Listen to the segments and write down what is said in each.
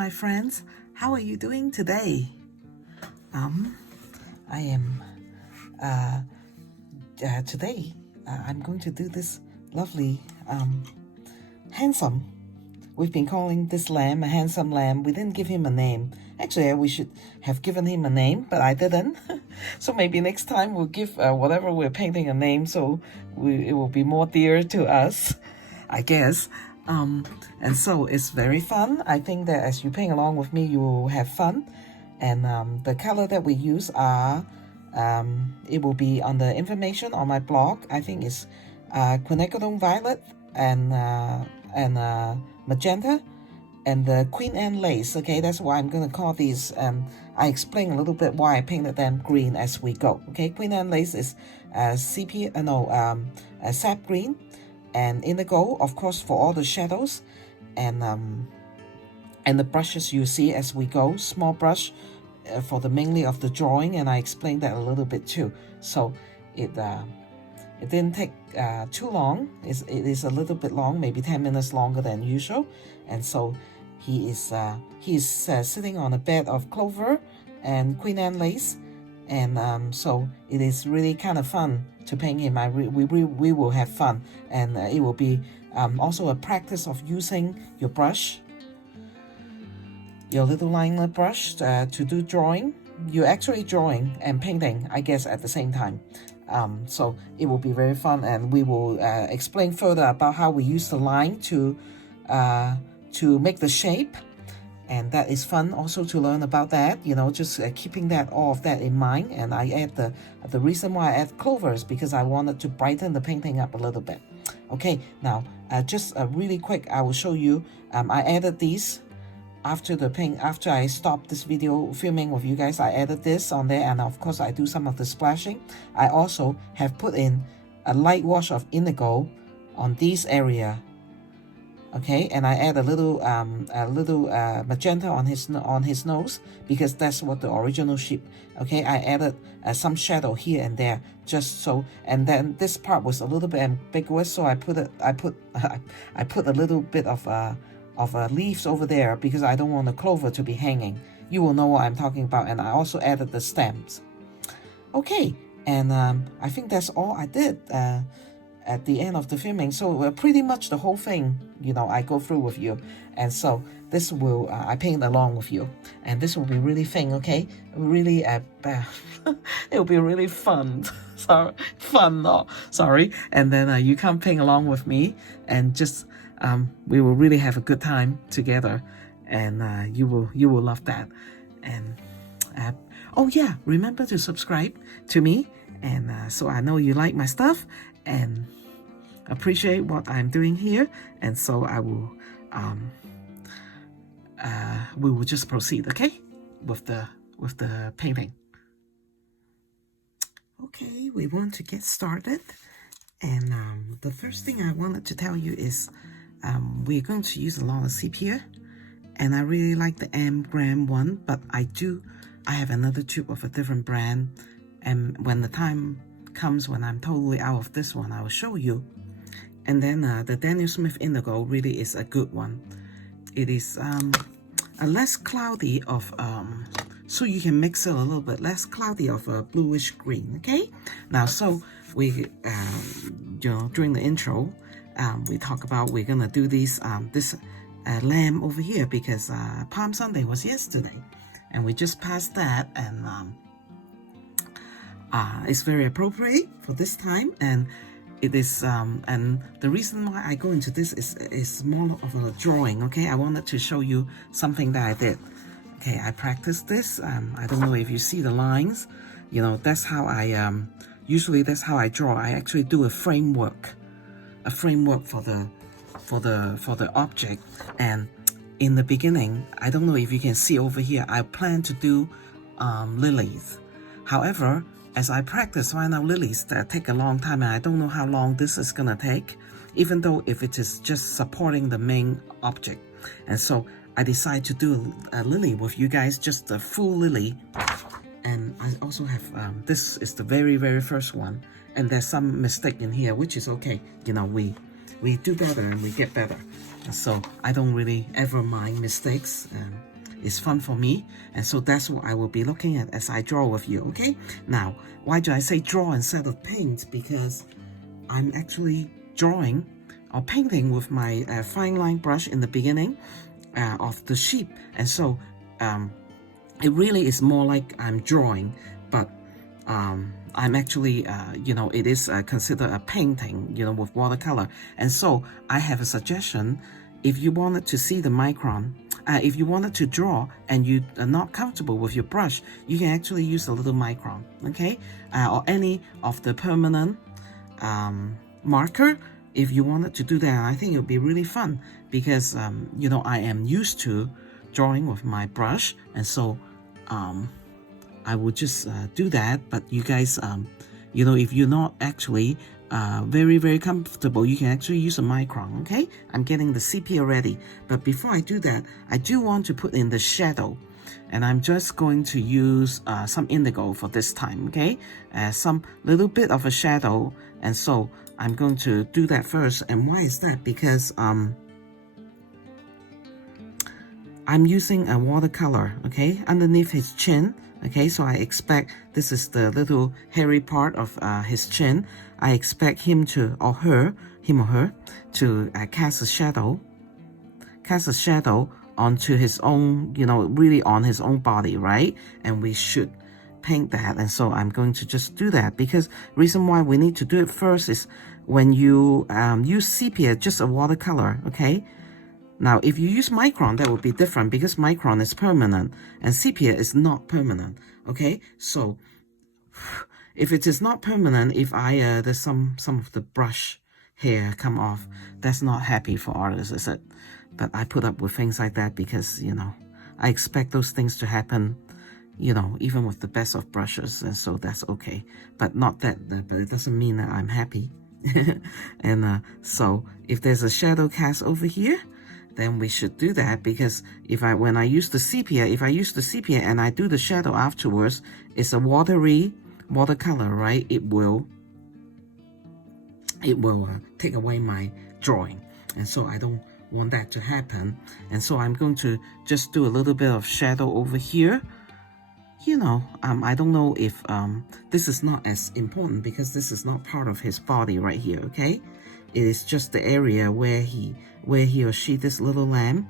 my friends. How are you doing today? I am today I'm going to do this lovely handsome. We've been calling this lamb a handsome lamb. We didn't give him a name. Actually, we should have given him a name, but I didn't. So maybe next time we'll give whatever we're painting a name, so it will be more dear to us, I guess. And so it's very fun. I think that as you paint along with me, you will have fun. And the color that we use are, it will be on the information on my blog. I think it's quinacridone violet and magenta and the Queen Anne lace. Okay, that's why I'm going to call these. I explain a little bit why I painted them green as we go. Okay, Queen Anne lace is sap green, and indigo, of course, for all the shadows, and the brushes you see as we go, small brush for the mainly of the drawing, and I explained that a little bit too. So it didn't take too long. It is a little bit long, maybe 10 minutes longer than usual. And so he is sitting on a bed of clover and Queen Anne lace, and so it is really kind of fun to paint him. We will have fun, and it will be also a practice of using your brush, your little liner brush to do drawing. You're actually drawing and painting, I guess, at the same time. So it will be very fun, and we will explain further about how we use the line to make the shape. And that is fun also to learn about that, you know, just keeping all of that in mind. And I add the reason why I add clovers, because I wanted to brighten the painting up a little bit. Okay, now just really quick, I will show you. I added these after I stopped this video filming with you guys. I added this on there, and of course I do some of the splashing. I also have put in a light wash of indigo on this area. Okay, and I add a little magenta on his nose, because that's what the original sheep. Okay, I added some shadow here and there, just so. And then this part was a little bit ambiguous, so I put a little bit of leaves over there, because I don't want the clover to be hanging. You will know what I'm talking about. And I also added the stems. Okay, and I think that's all I did at the end of the filming. So pretty much the whole thing, you know, I go through with you. And so this will I paint along with you, and this will be really fun. Okay, really it will be really fun. Sorry. And then you come paint along with me, and just we will really have a good time together, and you will love that. And oh yeah, remember to subscribe to me, and so I know you like my stuff and appreciate what I'm doing here. And so I will we will just proceed, okay, with the painting. Okay, we want to get started, and the first thing I wanted to tell you is we're going to use a lot of sepia, and I really like the gram one, but I have another tube of a different brand, and when the time comes when I'm totally out of this one, I will show you. And then the Daniel Smith Indigo really is a good one. It is a less cloudy of so you can mix it a little bit less cloudy of a bluish green. Okay, now so we you know, during the intro we talk about we're gonna do this lamb over here, because Palm Sunday was yesterday, and we just passed that, and it's very appropriate for this time. And it is and the reason why I go into this is more of a drawing. Okay, I wanted to show you something that I did. Okay, I practiced this. I don't know if you see the lines, you know, that's how I usually that's how I draw. I actually do a framework for the object. And in the beginning, I don't know if you can see over here, I plan to do lilies. However, as I practice right now, lilies that take a long time, and I don't know how long this is gonna take, even though if it is just supporting the main object. And so I decided to do a lily with you guys, just a full lily. And I also have this is the very first one, and there's some mistake in here, which is okay. You know, we do better and we get better. So I don't really ever mind mistakes. is fun for me, and so that's what I will be looking at as I draw with you. Okay, now why do I say draw instead of paint? Because I'm actually drawing or painting with my fine line brush in the beginning of the sheep, and so it really is more like I'm drawing, but I'm actually, you know, it is considered a painting, you know, with watercolor. And so I have a suggestion. If you wanted to see the micron, if you wanted to draw and you are not comfortable with your brush, you can actually use a little micron, okay? Or any of the permanent marker. If you wanted to do that, I think it would be really fun because, you know, I am used to drawing with my brush, and so I would just do that. But you guys, you know, if you're not actually very comfortable, you can actually use a micron. Okay, I'm getting the sepia ready, but before I do that, I do want to put in the shadow, and I'm just going to use some indigo for this time. Okay, some little bit of a shadow, and so I'm going to do that first. And why is that? Because I'm using a watercolor, okay, underneath his chin, okay, so I expect this is the little hairy part of his chin. I expect him to, or her, him or her, to cast a shadow onto his own, you know, really on his own body, right? And we should paint that, and so I'm going to just do that, because reason why we need to do it first is when you use sepia, just a watercolor, okay? Now, if you use micron, that would be different because micron is permanent and sepia is not permanent. Okay, so if it is not permanent, if there's some of the brush hair come off, that's not happy for artists, is it? But I put up with things like that because, you know, I expect those things to happen, you know, even with the best of brushes, and so that's okay. But not that, but it doesn't mean that I'm happy. And so if there's a shadow cast over here, then we should do that, because when I use the sepia, if I use the sepia and I do the shadow afterwards, it's a watercolor, right? It will take away my drawing, and so I don't want that to happen. And so I'm going to just do a little bit of shadow over here. You know, I don't know if this is not as important because this is not part of his body right here, okay? It is just the area where he or she, this little lamb,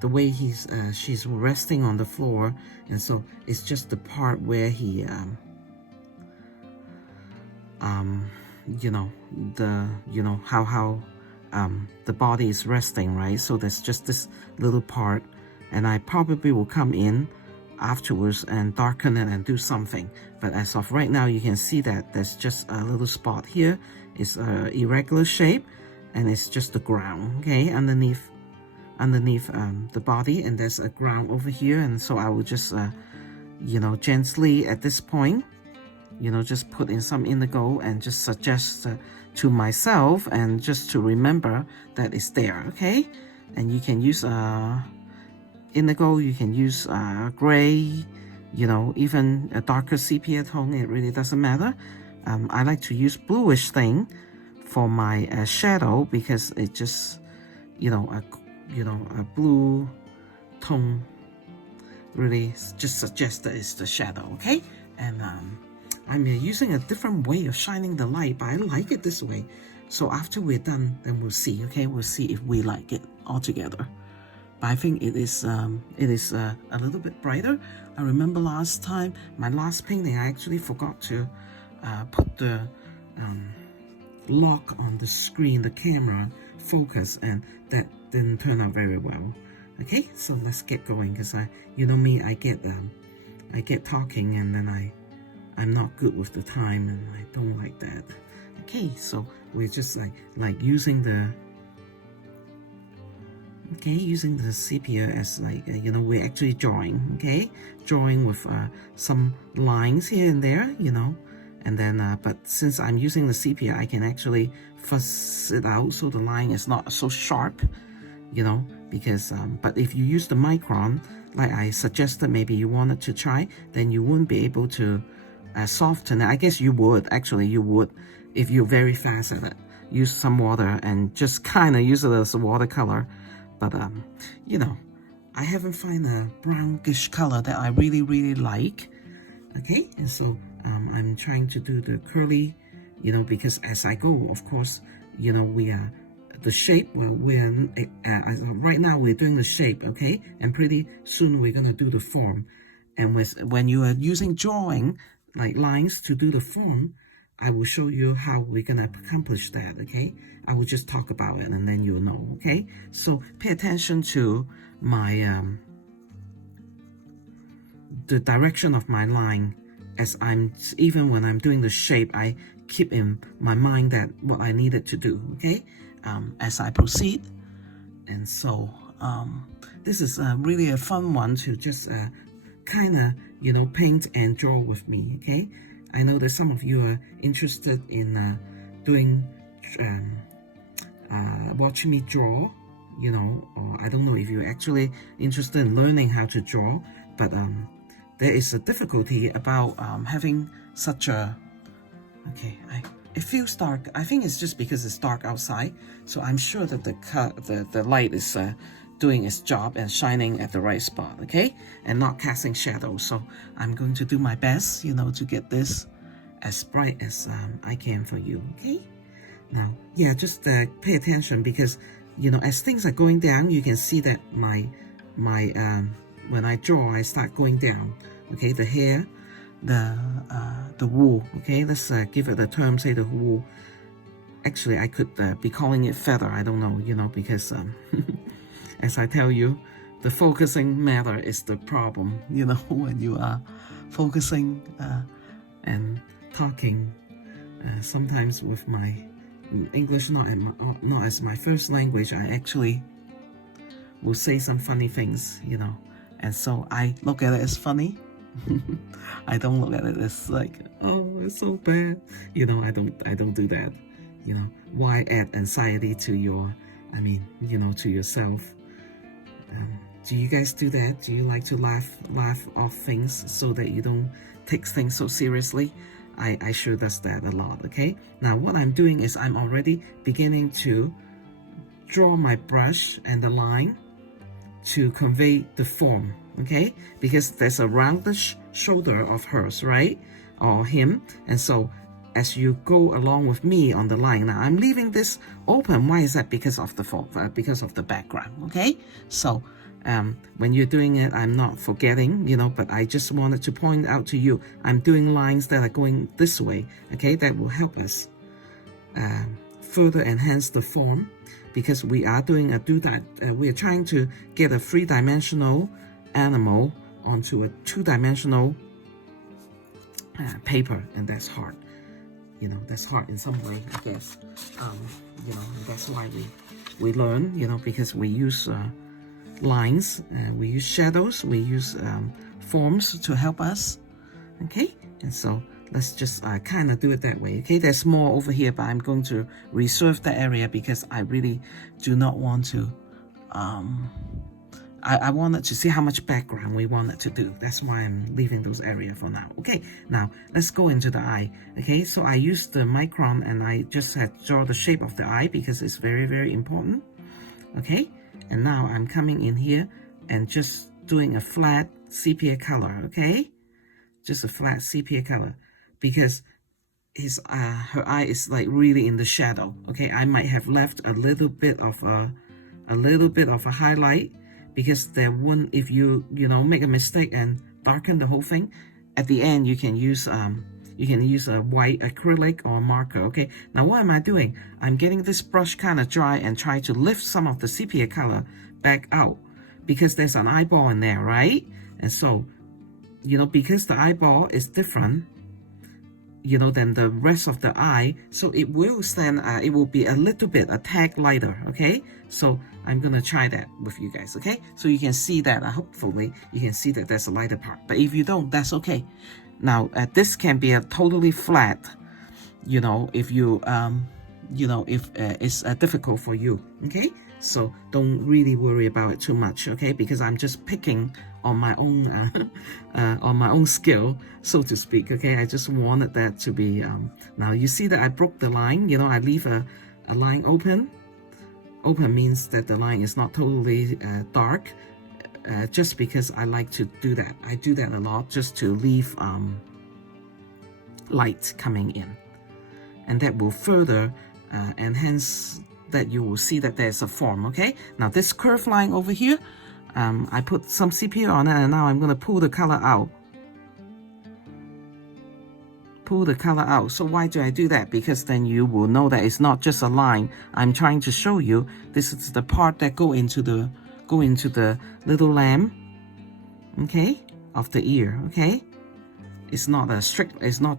the way she's resting on the floor, and so it's just the part where he, you know, how the body is resting, right? So there's just this little part, and I probably will come in afterwards and darken it and do something. But as of right now, you can see that there's just a little spot here. It's a irregular shape, and it's just the ground, okay, underneath the body, and there's a ground over here. And so I will just you know, gently at this point, you know, just put in some indigo and just suggest to myself, and just to remember that it's there, okay? And you can use indigo, you can use gray, you know, even a darker sepia tone, it really doesn't matter. I like to use bluish thing for my shadow, because it just, you know, a blue tone really just suggests that it's the shadow, okay? And I'm using a different way of shining the light, but I like it this way. So after we're done, then we'll see, okay? We'll see if we like it all together. But I think it is a little bit brighter. I remember last time, my last painting, I actually forgot to put the lock on the screen, the camera focus, and that didn't turn out very well. Okay, so let's get going, because you know me, I get talking, and then I'm not good with the time, and I don't like that. Okay, so we're just like using the sepia as you know, we're actually drawing, okay, drawing with some lines here and there, you know, and then but since I'm using the sepia, I can actually fuzz it out so the line is not so sharp, you know, because but if you use the micron, like I suggested, maybe you wanted to try, then you wouldn't be able to soften it. I guess you would, actually you would, if you're very fast at it. Use some water and just kind of use it as a watercolor. but you know, I haven't found a brownish color that I really like. Okay, and so I'm trying to do the curly, you know, because as I go, of course, you know, we are the shape. Well, we're right now we're doing the shape, okay, and pretty soon we're gonna do the form. And when you are using drawing like lines to do the form, I will show you how we're gonna accomplish that. Okay, I will just talk about it and then you'll know. Okay, so pay attention to my the direction of my line. As even when I'm doing the shape, I keep in my mind that what I needed to do. Okay, as I proceed. And so this is really a fun one to just kind of, you know, paint and draw with me. Okay, I know that some of you are interested in doing watching me draw, you know, or I don't know if you're actually interested in learning how to draw, but there is a difficulty about having such a, okay, it feels dark. I think it's just because it's dark outside, so I'm sure that the light is doing its job and shining at the right spot, okay, and not casting shadows. So I'm going to do my best, you know, to get this as bright as I can for you. Okay, now, yeah, just pay attention, because you know, as things are going down, you can see that my when I draw, I start going down. Okay, the hair, the wool. Okay, let's give it a term, say the wool. Actually, I could be calling it feather. I don't know, you know, because as I tell you, the focusing matter is the problem. You know, when you are focusing and talking, sometimes with my English not as my first language, I actually will say some funny things, you know, and so I look at it as funny. I don't look at it as like, oh, it's so bad, you know. I don't do that, you know. Why add anxiety to your, I mean, you know, to yourself? Do you guys do that? Do you like to laugh off things so that you don't take things so seriously? I sure does that a lot. Okay, now what I'm doing is I'm already beginning to draw my brush and the line to convey the form. Okay, because there's a roundish shoulder of hers, right, or him, and so as you go along with me on the line, now I'm leaving this open. Why is that? Because of the background. Okay, so when you're doing it, I'm not forgetting, you know, but I just wanted to point out to you, I'm doing lines that are going this way. Okay, that will help us further enhance the form, because we are doing we're trying to get a three-dimensional animal onto a two-dimensional paper, and that's hard. You know, that's hard in some way, I guess. You know, that's why we learn, you know, because we use lines, we use shadows, we use forms to help us. Okay, and so let's just kind of do it that way. Okay, there's more over here, but I'm going to reserve that area because I really do not want to I wanted to see how much background we wanted to do. That's why I'm leaving those areas for now. Okay, now let's go into the eye. Okay, so I used the micron and I just had to draw the shape of the eye because it's very important. Okay, and now I'm coming in here and just doing a flat sepia color. Okay, just a flat sepia color, because her eye is like really in the shadow. Okay, I might have left a little bit of a highlight, because there won't, if you make a mistake and darken the whole thing, at the end you can use a white acrylic or marker. Okay, now what am I doing? I'm getting this brush kind of dry and try to lift some of the sepia color back out, because there's an eyeball in there, right? And so, because the eyeball is different, than the rest of the eye, so it will stand, it will be a tad lighter. Okay, so I'm gonna try that with you guys. Okay, so you can see that, hopefully you can see that there's a lighter part, but if you don't, that's okay. Now this can be a totally flat, if you if it's difficult for you. Okay, so don't really worry about it too much. Okay, because I'm just picking on my own skill, so to speak. Okay, I just wanted that to be now you see that I broke the line. I leave a line open. Open means that the line is not totally dark, just because I like to do that. I do that a lot just to leave light coming in, and that will further enhance that you will see that there's a form. Okay, now this curved line over here, I put some sepia on it, and now I'm going to pull the color out. Pull the color out. So why do I do that? Because then you will know that it's not just a line. I'm trying to show you this is the part that go into the little lamb, okay, of the ear. Okay, it's not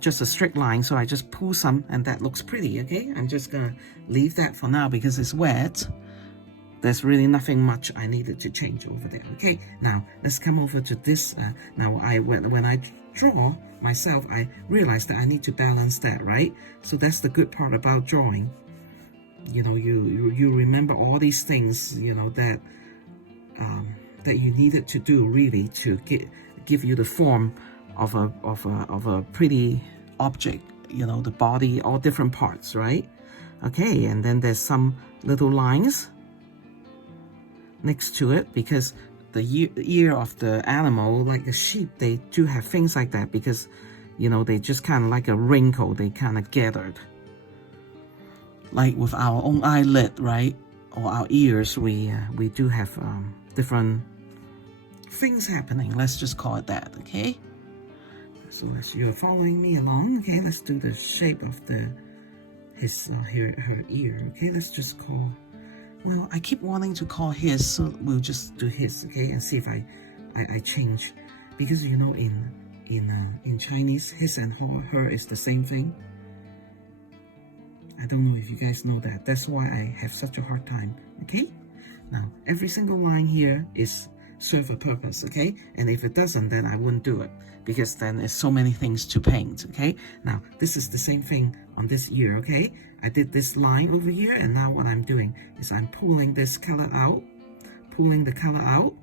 just a strict line, so I just pull some and that looks pretty. Okay, I'm just gonna leave that for now because it's wet. There's really nothing much I needed to change over there. Okay, now let's come over to this. Now when I draw myself, I realized that I need to balance that, right? So that's the good part about drawing. You know, you remember all these things, you know, that you needed to do really to give you the form of a pretty object. You know, the body, all different parts, right? Okay, and then there's some little lines next to it because the ear of the animal, like the sheep, they do have things like that because, you know, they just kind of like a wrinkle, they kind of gathered. Like with our own eyelid, right? Or our ears, we do have different things happening. Let's just call it that, okay? So as you're following me along, okay, let's do the shape of her ear, okay? Let's just call. Well, I keep wanting to call his, so we'll just do his, okay, and see if I change, because you know in Chinese, his and her is the same thing. I don't know if you guys know that. That's why I have such a hard time. Okay, now every single line here is serve a purpose. Okay, and if it doesn't, then I wouldn't do it because then there's so many things to paint. Okay, now this is the same thing on this ear. Okay, I did this line over here, and now what I'm doing is I'm pulling this color out, pulling the color out.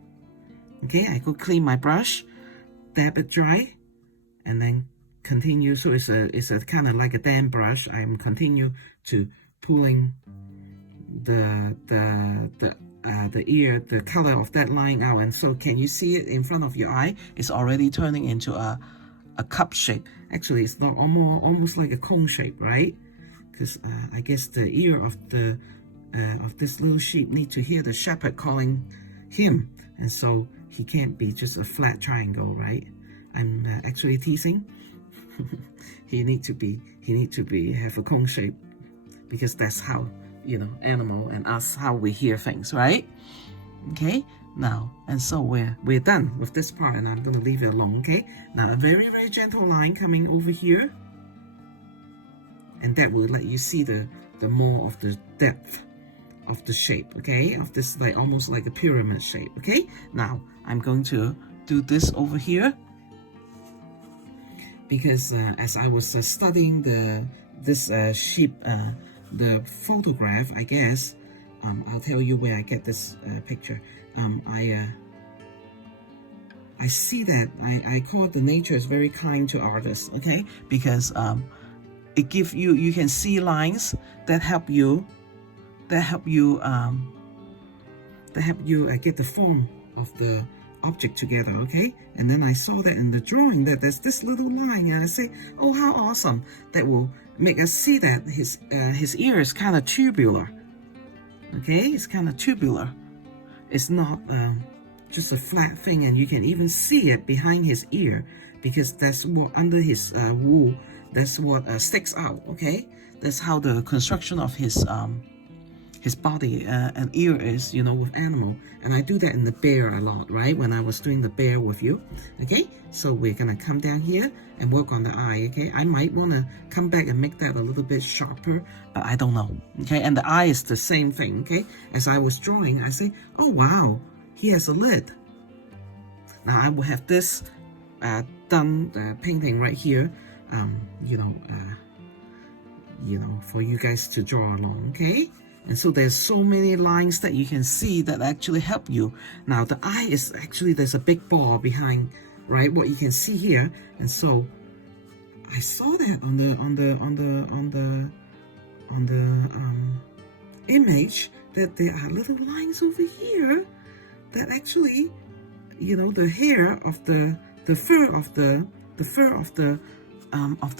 Okay, I go clean my brush, dab it dry, and then continue. So it's a kind of like a damp brush. I'm continue to pulling the ear, the color of that line out. And so can you see it in front of your eye? It's already turning into a cup shape. Actually, it's not almost like a cone shape, right? Because I guess the ear of this little sheep need to hear the shepherd calling him, and so he can't be just a flat triangle, right? I'm actually teasing. he need to have a cone shape because that's how, you know, animal and us, how we hear things, right? Okay, now, and so we're done with this part, and I'm gonna leave it alone. Okay, now a very, very gentle line coming over here, and that will let you see the more of the depth of the shape, okay, of this, like almost like a pyramid shape. Okay, now I'm going to do this over here because as I was studying this sheep, the photograph, I guess, I'll tell you where I get this picture. I see that I call the nature is very kind to artists, okay, because it gives you can see lines that help you get the form of the object together, okay? And then I saw that in the drawing that there's this little line, and I say, oh, how awesome! That will make us see that his ear is kind of tubular. Okay, it's kind of tubular. It's not just a flat thing, and you can even see it behind his ear because that's what under his wool. That's what sticks out. Okay, that's how the construction of his body and ear is, you know, with animal. And I do that in the bear a lot, right? When I was doing the bear with you. Okay, so we're gonna come down here and work on the eye. Okay, I might want to come back and make that a little bit sharper, but I don't know. Okay, and the eye is the same thing. Okay, as I was drawing, I say, oh wow, he has a lid. Now I will have this done painting right here, you know, for you guys to draw along. Okay, and so there's so many lines that you can see that actually help you. Now the eye is actually, there's a big ball behind, right, what you can see here. And so I saw that on the image that there are little lines over here that actually, the hair of the fur of the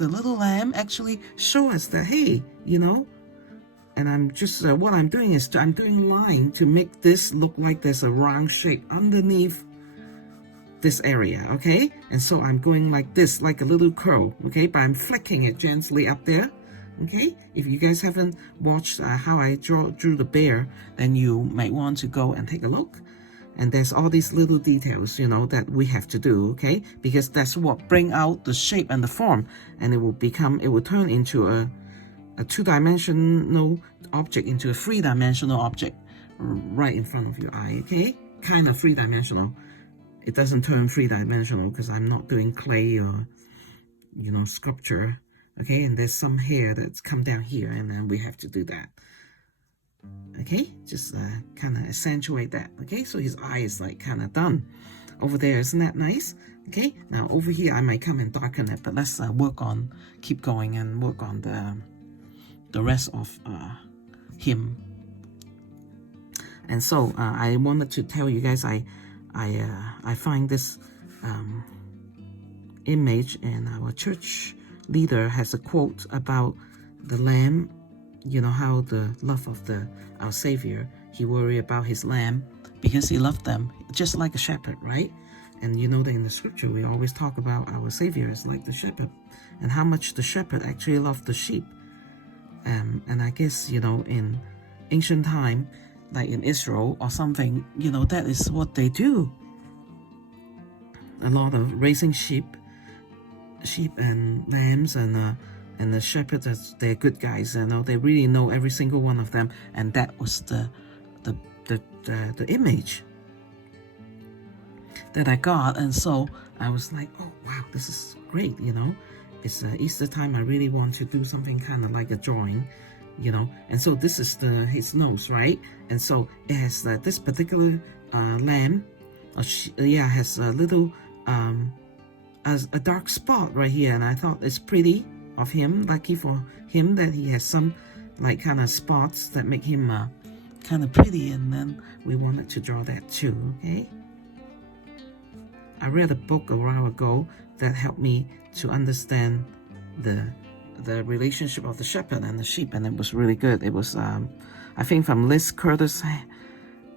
little lamb actually show us that, hey, and I'm just, what I'm doing is I'm doing a line to make this look like there's a round shape underneath this area, okay? And so I'm going like this, like a little curl, okay? But I'm flicking it gently up there, okay? If you guys haven't watched how I drew the bear, then you might want to go and take a look. And there's all these little details, that we have to do, okay? Because that's what bring out the shape and the form, and it will turn into a two-dimensional object into a three-dimensional object right in front of your eye, okay? Kind of three-dimensional. It doesn't turn three-dimensional because I'm not doing clay or, sculpture, okay? And there's some hair that's come down here, and then we have to do that. Okay, just kind of accentuate that. Okay, so his eye is like kind of done over there. Isn't that nice? Okay, now over here I might come and darken it, but let's keep going and work on the rest of him. And so I wanted to tell you guys, I find this image, and our church leader has a quote about the lamb. How the love of our Savior, he worried about his lamb because he loved them just like a shepherd, right? And that in the scripture we always talk about our Savior as like the shepherd, and how much the shepherd actually loved the sheep. And I guess in ancient time, like in Israel or something, that is what they do. A lot of raising sheep and lambs, and the shepherds, they're good guys, they really know every single one of them, and that was the image that I got. And so I was like, oh wow, this is great, it's Easter time. I really want to do something kind of like a drawing, and so this is his nose, right? And so it has this particular lamb, has a little a dark spot right here, and I thought it's pretty of him. Lucky for him that he has some like kind of spots that make him kind of pretty, and then we wanted to draw that too. Okay, I read a book a while ago that helped me to understand the relationship of the shepherd and the sheep, and it was really good. It was I think from Liz Curtis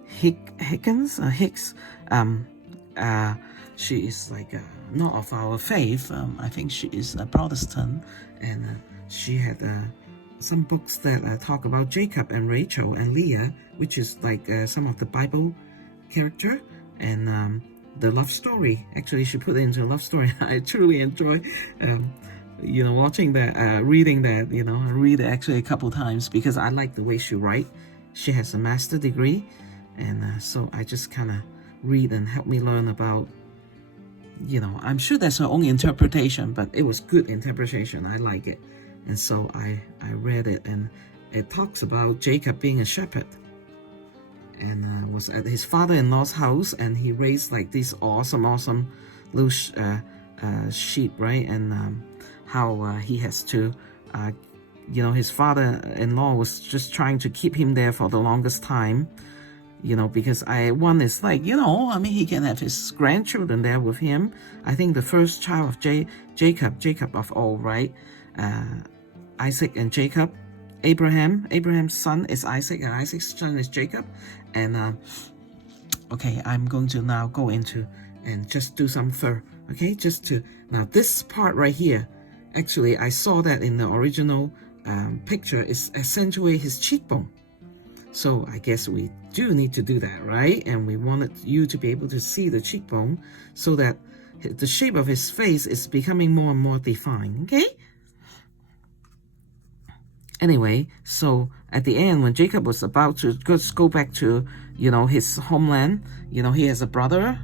Hicks. She is like not of our faith. I think she is a Protestant, and she had some books that talk about Jacob and Rachel and Leah, which is like some of the Bible character, and the love story. Actually, she put it into a love story. I truly enjoy, watching that, reading that. I read it actually a couple times because I like the way she writes. She has a master degree, and so I just kind of read and help me learn about. I'm sure that's her own interpretation, but it was good interpretation. I like it. And so I read it, and it talks about Jacob being a shepherd, and was at his father-in-law's house, and he raised like these awesome little sheep, right? And how he has to, his father-in-law was just trying to keep him there for the longest time. Because one is like, he can have his grandchildren there with him. I think the first child of Jacob of all, right? Isaac and Jacob. Abraham's son is Isaac, and Isaac's son is Jacob. And, okay, I'm going to now go into and just do some fur, okay? Now this part right here, actually, I saw that in the original picture, is accentuate his cheekbone. So I guess we do need to do that, right? And we wanted you to be able to see the cheekbone so that the shape of his face is becoming more and more defined, okay? Anyway, so at the end, when Jacob was about to go back to, his homeland, he has a brother.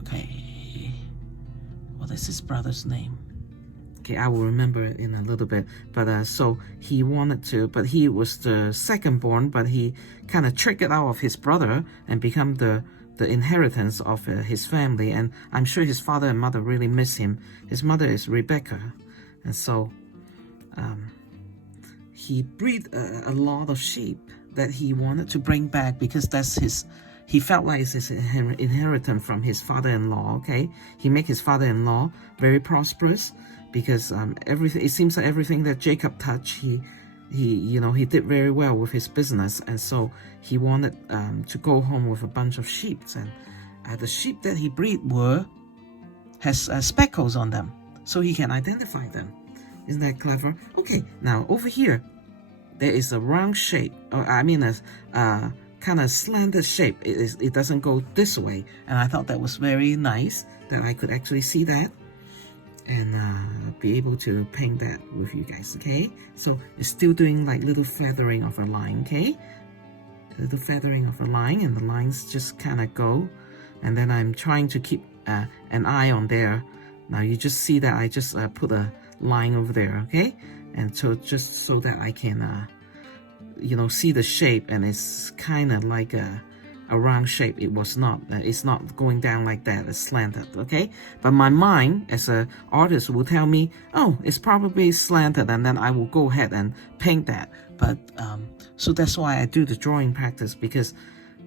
Okay, what is his brother's name? Okay, I will remember it in a little bit. But so he wanted to, but he was the second born, but he kind of tricked it out of his brother and become the inheritance of his family. And I'm sure his father and mother really miss him. His mother is Rebecca. And so he breed a lot of sheep, that he wanted to bring back, because that's he felt like it's his inheritance from his father-in-law. Okay, he made his father-in-law very prosperous, because everything, it seems like everything that Jacob touched, he he did very well with his business, and so he wanted to go home with a bunch of sheep, and the sheep that he breed has speckles on them, so he can identify them. Isn't that clever? Okay, now over here there is a round shape, or I mean a kind of slanted shape. It doesn't go this way, and I thought that was very nice that I could actually see that and be able to paint that with you guys. Okay, so it's still doing like little feathering of a line. Okay, a little feathering of a line, and the lines just kind of go, and then I'm trying to keep an eye on there. Now you just see that I just put a line over there. Okay, and so just so that I can see the shape, and it's kind of like a round shape. It was not it's not going down like that, it's slanted. Okay, but my mind as an artist will tell me, oh, it's probably slanted, and then I will go ahead and paint that. But so that's why I do the drawing practice, because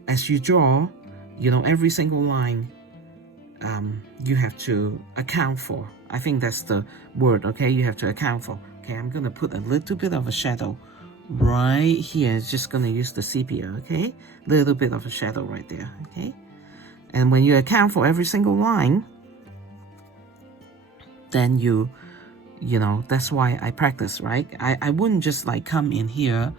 as you draw, every single line you have to account for. I think that's the word. Okay, you have to account for. Okay, I'm gonna put a little bit of a shadow right here. It's just gonna use the sepia. Okay, little bit of a shadow right there. Okay, and when you account for every single line, then you that's why I practice, right? I wouldn't just like come in here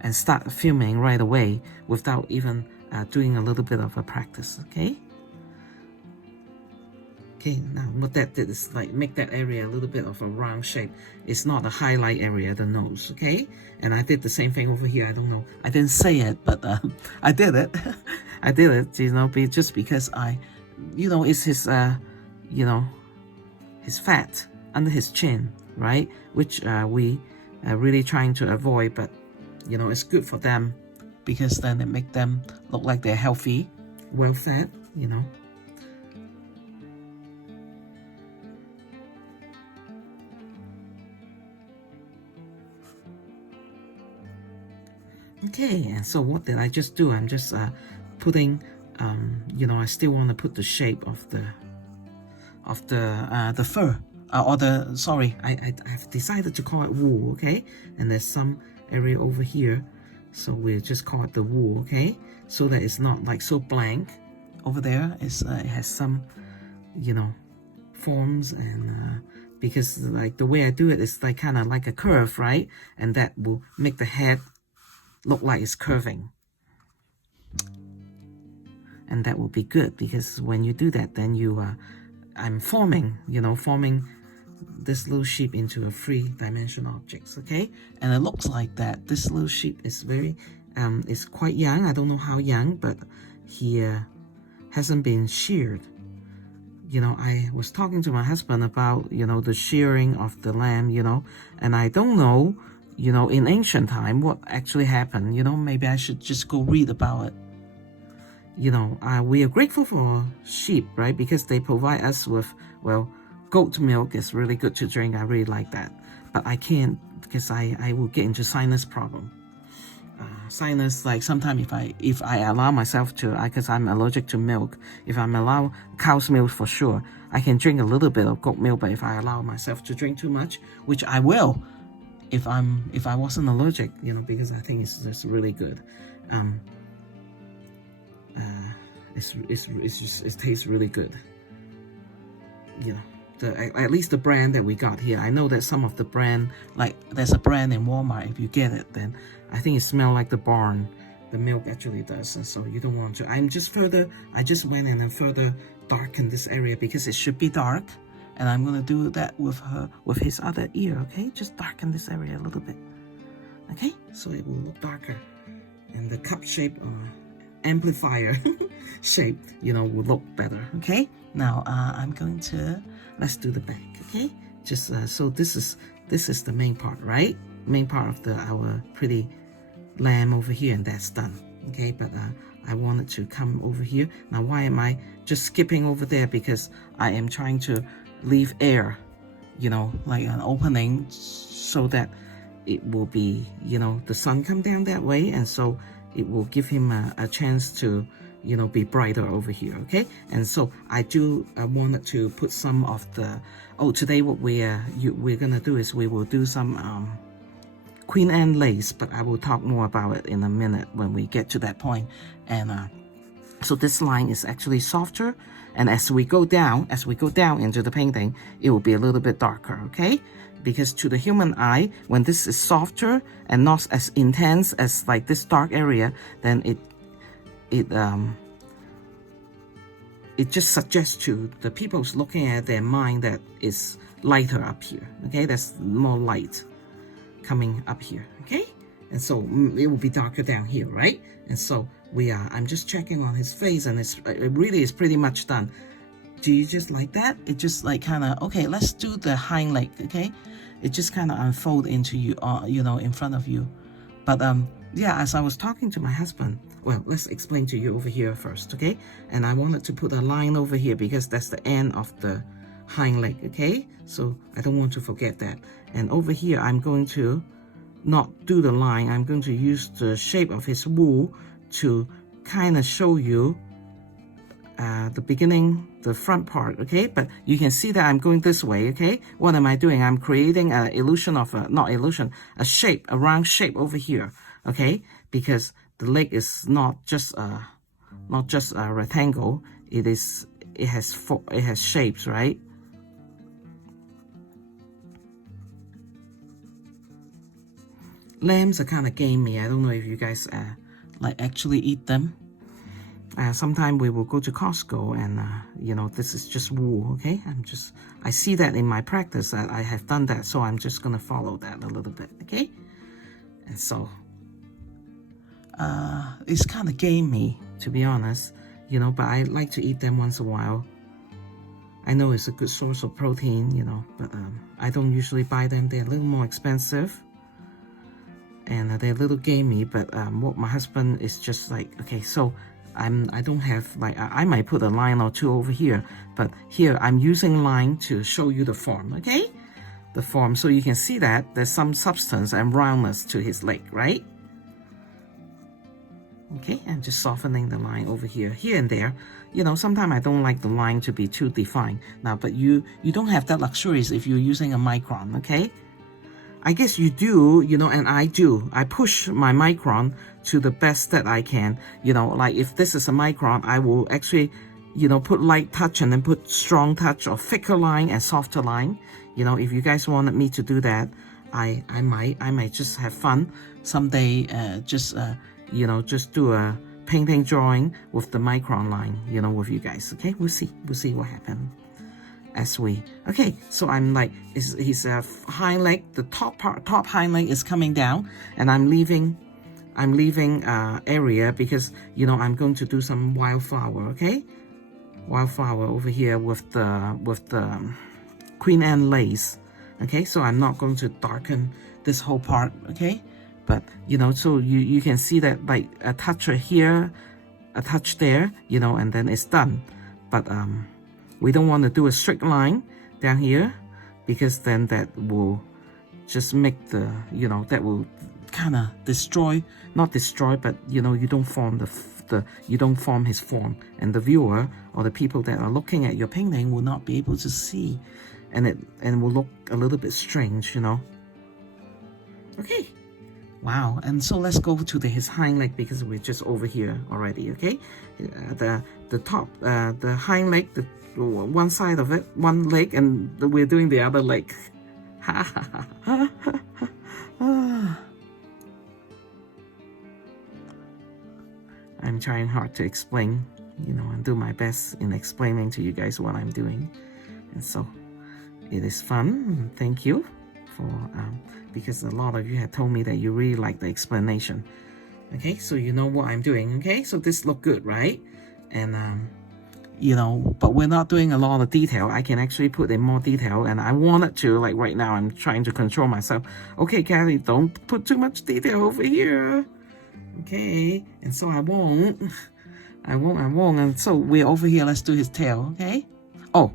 and start filming right away without even doing a little bit of a practice. Okay, now what that did is like make that area a little bit of a round shape. It's not a highlight area, the nose. Okay, and I did the same thing over here. I don't know, I didn't say it, but I did it. I did it, just because it's his his fat under his chin, right? Which we are really trying to avoid, but it's good for them, because then it make them look like they're healthy, well fed. Okay, and so what did I just do? I'm just putting, I still want to put the shape of the fur, I've decided to call it wool. Okay, and there's some area over here, so we'll just call it the wool. Okay, so that it's not like so blank. Over there is it has some, forms, and because like the way I do it is like kind of like a curve, right? And that will make the head look like it's curving, and that will be good, because when you do that, then I'm forming this little sheep into a three-dimensional objects. Okay, and it looks like that this little sheep is very is quite young. I don't know how young, but he hasn't been sheared. I was talking to my husband about the shearing of the lamb, and I don't know in ancient time what actually happened. Maybe I should just go read about it. We are grateful for sheep, right? Because they provide us with, well, goat milk is really good to drink. I really like that. But I can't, because I will get into sinus problem. Sinus, like sometimes if I allow myself to, because I'm allergic to milk, if I'm allowed cow's milk for sure, I can drink a little bit of goat milk. But if I allow myself to drink too much, which I will, if I wasn't allergic, because I think it's just really good. It tastes really good. At least the brand that we got here. I know that some of the brand, like there's a brand in Walmart, if you get it, then I think it smells like the barn. The milk actually does, and so you don't want to. I just went in and further darkened this area, because it should be dark, and I'm gonna do that with his other ear. Okay, just darken this area a little bit. Okay, so it will look darker, and the cup shape amplifier shape will look better. Okay, now I'm going to, let's do the back. Okay, just so this is the main part, right? Main part of our pretty lamb over here, and that's done. Okay, but I wanted to come over here. Now why am I just skipping over there? Because I am trying to leave air, like an opening, so that it will be, the sun come down that way, and so it will give him a chance to, you know, be brighter over here, okay? And so I wanted to put some of the, today what we're gonna do is we will do some Queen Anne lace, but I will talk more about it in a minute when we get to that point. And so this line is actually softer, and as we go down into the painting, it will be a little bit darker, okay? Because to the human eye, when this is softer and not as intense as like this dark area, then it just suggests to the people looking at their mind that it's lighter up here, okay? There's more light coming up here, okay? And so it will be darker down here, right? And so I'm just checking on his face, and it really is pretty much done. Do you just like that? It just like kind of, okay, let's do the hind leg, okay? It just kind of unfold into you, you know, in front of you. But yeah, as I was talking to my husband, well, let's explain to you over here first, okay? And I wanted to put a line over here because that's the end of the hind leg, okay? So I don't want to forget that. And over here, I'm going to not do the line. I'm going to use the shape of his wool to kind of show you the beginning, the front part, okay? But you can see that I'm going this way, okay? What am I doing? I'm creating an illusion of a shape, a round shape over here, okay? Because the leg is not just a rectangle. It has shapes, right? Lambs are kind of gamey. I don't know if you guys like actually eat them. Sometimes we will go to Costco and you know, this is just wool, okay? I see that in my practice that I have done that, so I'm just gonna follow that a little bit, okay? And so it's kind of gamey, to be honest, you know, but I like to eat them once in a while. I know it's a good source of protein, you know, but I don't usually buy them. They're a little more expensive, and they're a little gamey. But what my husband is just like, okay, so I don't have, like, I might put a line or two over here, but here I'm using line to show you the form, okay? The form, so you can see that there's some substance and roundness to his leg, right? Okay, and just softening the line over here and there. You know, sometimes I don't like the line to be too defined. Now, but you don't have that luxuries if you're using a micron, okay? I guess you do, you know, and I do. I push my micron to the best that I can. You know, like if this is a micron, I will actually, you know, put light touch and then put strong touch or thicker line and softer line. You know, if you guys wanted me to do that, I might just have fun someday. You know, just do a painting drawing with the micron line, you know, with you guys. Okay, we'll see what happens as we. Okay, so I'm like, his hind leg, the top hind leg is coming down, and I'm leaving area because, you know, I'm going to do some wildflower. Okay, wildflower over here with the Queen Anne lace. Okay, so I'm not going to darken this whole part. Okay. But, you know, so you can see that, like, a touch here, a touch there, you know, and then it's done. But we don't want to do a straight line down here, because then that will just make the, you know, that will kind of not destroy, but, you know, you don't form you don't form his form, and the viewer or the people that are looking at your painting will not be able to see, and will look a little bit strange, you know. Okay. Wow, and so let's go to his hind leg, because we're just over here already, okay? The top, the hind leg, the one side of it, one leg, and we're doing the other leg. I'm trying hard to explain, you know, and do my best in explaining to you guys what I'm doing. And so it is fun. Thank you for because a lot of you had told me that you really like the explanation. Okay, so you know what I'm doing. Okay, so this look good, right? And you know, but we're not doing a lot of detail. I can actually put in more detail, and I wanted to, like right now I'm trying to control myself. Okay, Kathy, don't put too much detail over here. Okay, and so I won't, and so we're over here. Let's do his tail. Okay. Oh,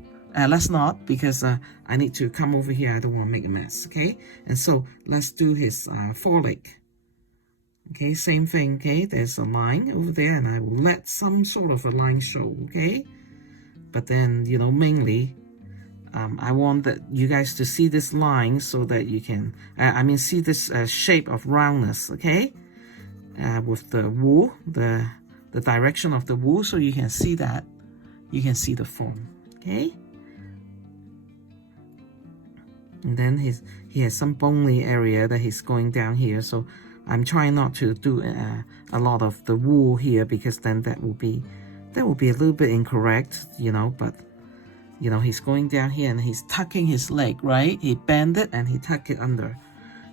let's not, because I need to come over here. I don't want to make a mess, okay? And so let's do his foreleg. Okay, same thing, okay? There's a line over there, and I will let some sort of a line show, okay? But then, you know, mainly, I want that you guys to see this line so that you can, see this shape of roundness, okay? With the wool, the direction of the wool, so you can see that. You can see the form, okay? And then he has some bony area that he's going down here, so I'm trying not to do a lot of the wool here, because then that will be a little bit incorrect, you know. But you know, he's going down here and he's tucking his leg, right? He bend it and he tuck it under,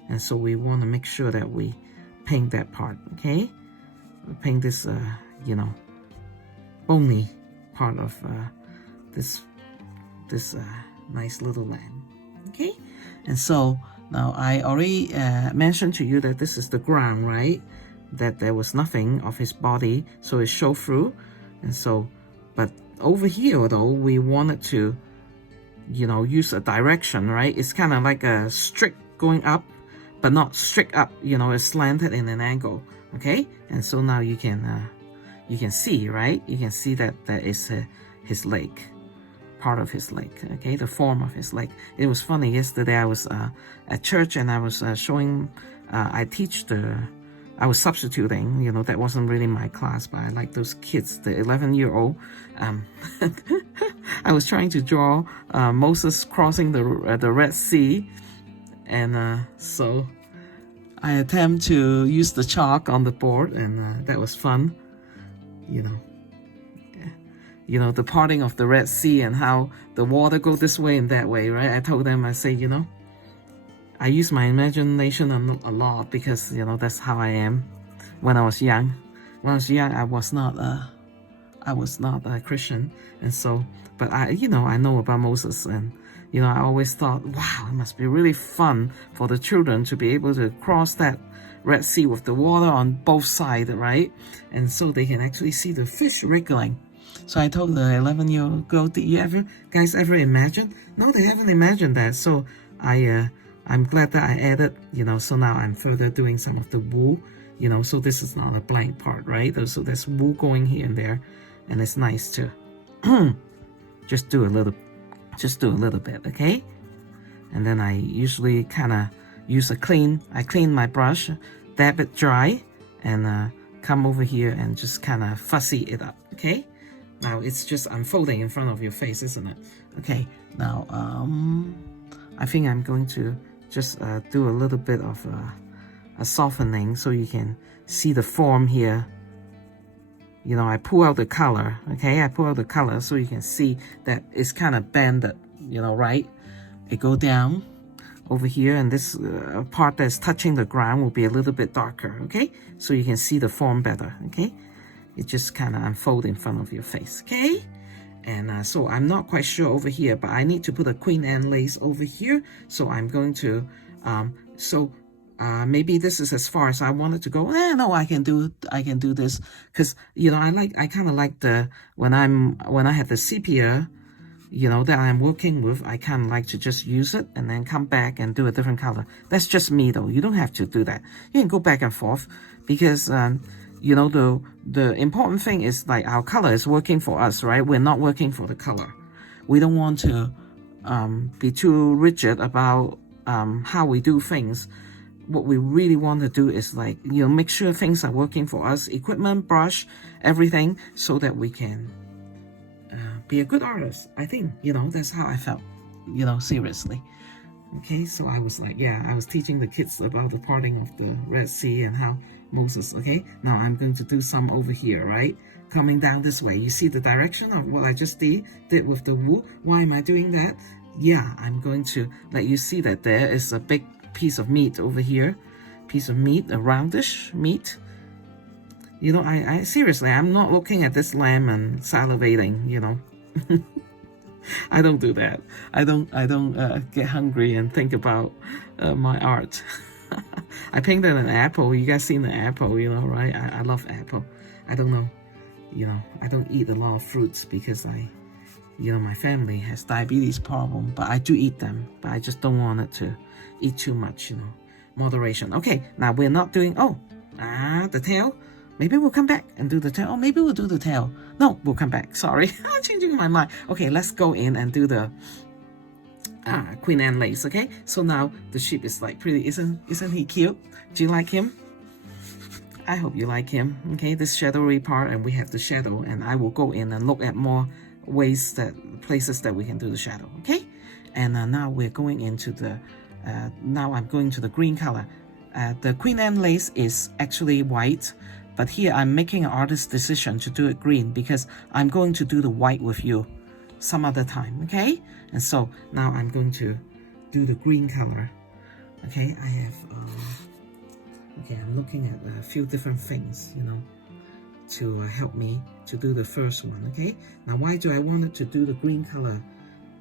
and so we want to make sure that we paint that part, okay? We paint this you know, bony part of this nice little lamb, okay? And so now I already mentioned to you that this is the ground, right? That there was nothing of his body, so it showed through. And so, but over here though, we wanted to, you know, use a direction, right? It's kind of like a straight going up, but not straight up, you know, it's slanted in an angle, okay? And so now you can see, right? You can see that that is his leg, part of his leg, okay? The form of his leg. It was funny, yesterday I was at church and I was showing, I was substituting, you know, that wasn't really my class, but I like those kids, the 11-year-old. I was trying to draw Moses crossing the Red Sea, and so I attempt to use the chalk on the board, and that was fun, you know. You know, the parting of the Red Sea and how the water go this way and that way, right? I told them, I say, you know, I use my imagination a lot, because, you know, that's how I am when I was young. When I was young, I was not a Christian. And so, but I know about Moses, and, you know, I always thought, wow, it must be really fun for the children to be able to cross that Red Sea with the water on both sides, right? And so they can actually see the fish wriggling. So I told the 11-year-old girl, did you guys ever imagine? No, they haven't imagined that. So I'm glad that I added, you know, so now I'm further doing some of the wool, you know, so this is not a blank part, right? So there's wool going here and there, and it's nice to just do a little bit, okay? And then I usually kind of use I clean my brush, dab it dry, and come over here and just kind of fussy it up, okay? Now it's just unfolding in front of your face, isn't it? Okay, now I think I'm going to just do a little bit of a softening so you can see the form here. You know, I pull out the color, okay? I pull out the color so you can see that it's kind of bended, you know, right? It go down over here, and this part that's touching the ground will be a little bit darker, okay? So you can see the form better, okay? It just kind of unfolds in front of your face, okay? And so I'm not quite sure over here, but I need to put a Queen Anne lace over here. So I'm going to, maybe this is as far as I wanted to go. No, I can do this, because, you know, I kind of like when I have the sepia, you know, that I'm working with, I kind of like to just use it and then come back and do a different color. That's just me though. You don't have to do that. You can go back and forth, because, you know, the important thing is, like, our color is working for us, right? We're not working for the color. We don't want to be too rigid about how we do things. What we really want to do is, like, you know, make sure things are working for us, equipment, brush, everything, so that we can be a good artist. I think, you know, that's how I felt, you know, seriously. Okay, so I was like, yeah, I was teaching the kids about the parting of the Red Sea and how Moses, okay? Now I'm going to do some over here, right? Coming down this way. You see the direction of what I just did with the wool? Why am I doing that? Yeah, I'm going to let you see that there is a big piece of meat over here. Piece of meat, a roundish meat. You know, I seriously, I'm not looking at this lamb and salivating, you know. I don't do that. I don't get hungry and think about my art. I painted an apple. You guys seen the apple, you know, right? I love apple. I don't know, you know, I don't eat a lot of fruits because you know, my family has diabetes problem, but I do eat them, but I just don't want it to eat too much, you know, moderation. Okay, now we're not doing, what, the tail? Maybe we'll come back and do the tail. Or maybe we'll do the tail. No, we'll come back. Sorry, I'm changing my mind. Okay, let's go in and do the Queen Anne lace. Okay, so now the sheep is like pretty. Isn't he cute? Do you like him? I hope you like him. Okay, this shadowy part, and we have the shadow, and I will go in and look at more places that we can do the shadow. Okay, and now we're going into the now I'm going to the green color. The Queen Anne lace is actually white, but here I'm making an artist's decision to do it green because I'm going to do the white with you some other time. Okay, and so now I'm going to do the green color. Okay, I have okay, I'm looking at a few different things, you know, to help me to do the first one. Okay, now why do I want it to do the green color?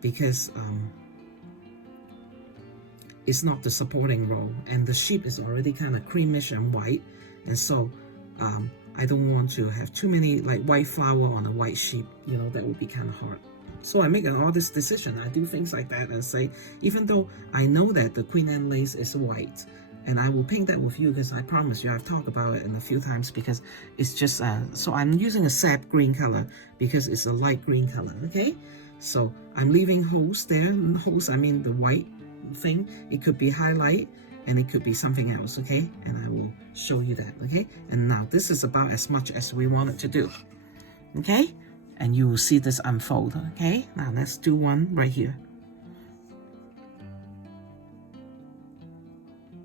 Because it's not the supporting role, and the sheep is already kind of creamish and white, and so I don't want to have too many like white flower on a white sheep, you know, that would be kind of hard. So I make an artist decision. I do things like that and say, even though I know that the Queen Anne lace is white, and I will paint that with you because I promise you I've talked about it in a few times because it's just, so I'm using a sap green color because it's a light green color, okay? So I'm leaving holes there. Holes, I mean the white thing. It could be highlight and it could be something else, okay? And I will show you that, okay? And now this is about as much as we want it to do, okay? And you will see this unfold, okay? Now let's do one right here.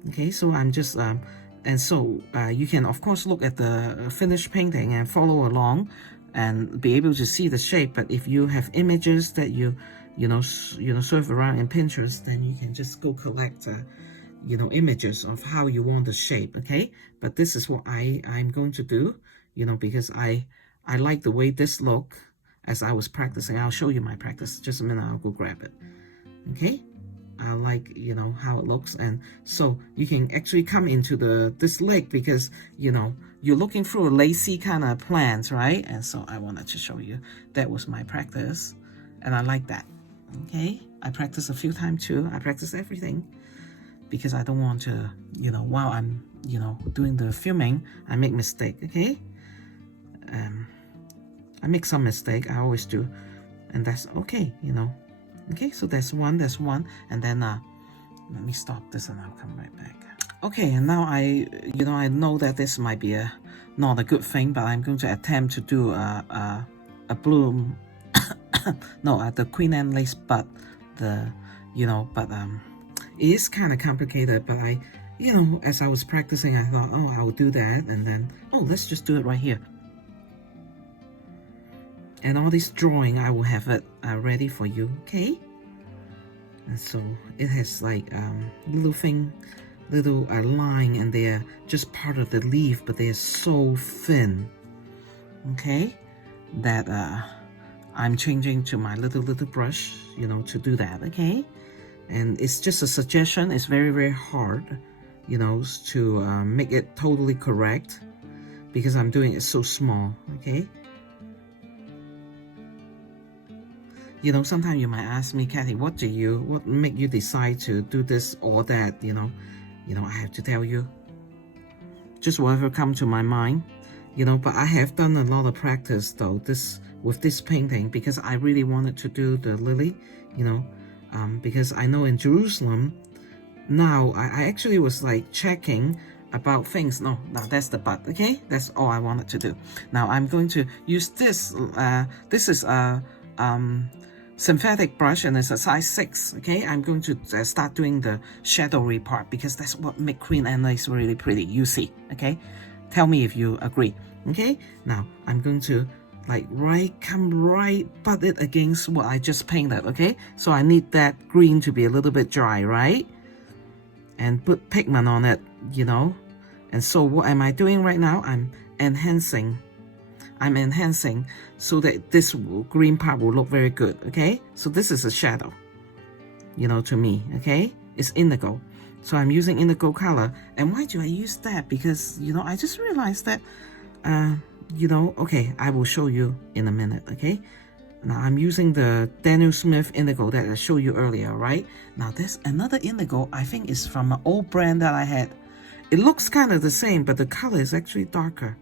Okay, so I'm just, and so you can of course look at the finished painting and follow along and be able to see the shape. But if you have images that you know, surf around in Pinterest, then you can just go collect, you know, images of how you want the shape, okay? But this is what I'm going to do, you know, because I like the way this look as I was practicing. I'll show you my practice. Just a minute, I'll go grab it, okay? I like, you know, how it looks. And so you can actually come into this lake because, you know, you're looking through a lacy kind of plant, right? And so I wanted to show you that was my practice, and I like that. Okay, I practice a few times too. I practice everything because I don't want to, you know, while I'm, you know, doing the filming, I make mistake. Okay, I make some mistake. I always do, and that's okay, you know. Okay, so there's one, and then let me stop this and I'll come right back. Okay, and now I know that this might be not a good thing, but I'm going to attempt to do a bloom. No, the Queen Anne lace, but it is kind of complicated. But I, you know, as I was practicing, I thought, oh, I'll do that, and then, oh, let's just do it right here. And all this drawing, I will have it ready for you, okay? And so it has like little line, and they're just part of the leaf, but they're so thin, okay? That I'm changing to my little brush, you know, to do that, okay? And it's just a suggestion. It's very, very hard, you know, to make it totally correct because I'm doing it so small, okay? You know, sometimes you might ask me, Kathy, what make you decide to do this or that, you know? I have to tell you, just whatever comes to my mind, you know. But I have done a lot of practice though, with this painting, because I really wanted to do the lily, you know, because I know in Jerusalem, now I actually was like checking about things. No, now that's the bud, okay? That's all I wanted to do. Now I'm going to use this, this is a, synthetic brush, and it's a size 6, okay? I'm going to start doing the shadowy part because that's what makes Queen Anne lace really pretty, you see, okay? Tell me if you agree, okay? Now, I'm going to like butt it against what I just painted, okay? So I need that green to be a little bit dry, right? And put pigment on it, you know? And so what am I doing right now? I'm enhancing so that this green part will look very good, okay? So this is a shadow, you know, to me, okay? It's indigo. So I'm using indigo color. And why do I use that? Because, you know, I just realized that, you know, okay, I will show you in a minute, okay? Now I'm using the Daniel Smith indigo that I showed you earlier, right? Now there's another indigo, I think it's from an old brand that I had. it looks kind of the same, but the color is actually darker.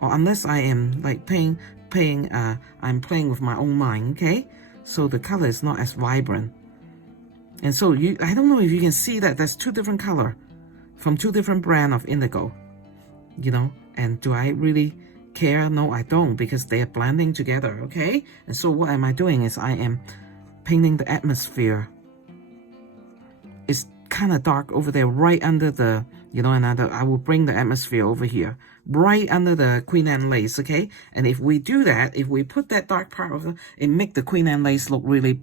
Or unless I am like I'm playing with my own mind, okay? So the color is not as vibrant. And so I don't know if you can see that there's two different color from two different brand of indigo, you know? And do I really care? No, I don't, because they are blending together, okay? And so what am I doing is I am painting the atmosphere. It's kind of dark over there, right under the, you know, and I will bring the atmosphere over here, right under the Queen Anne lace, okay? And if we do that, if we put that dark part of it make the Queen Anne lace look really,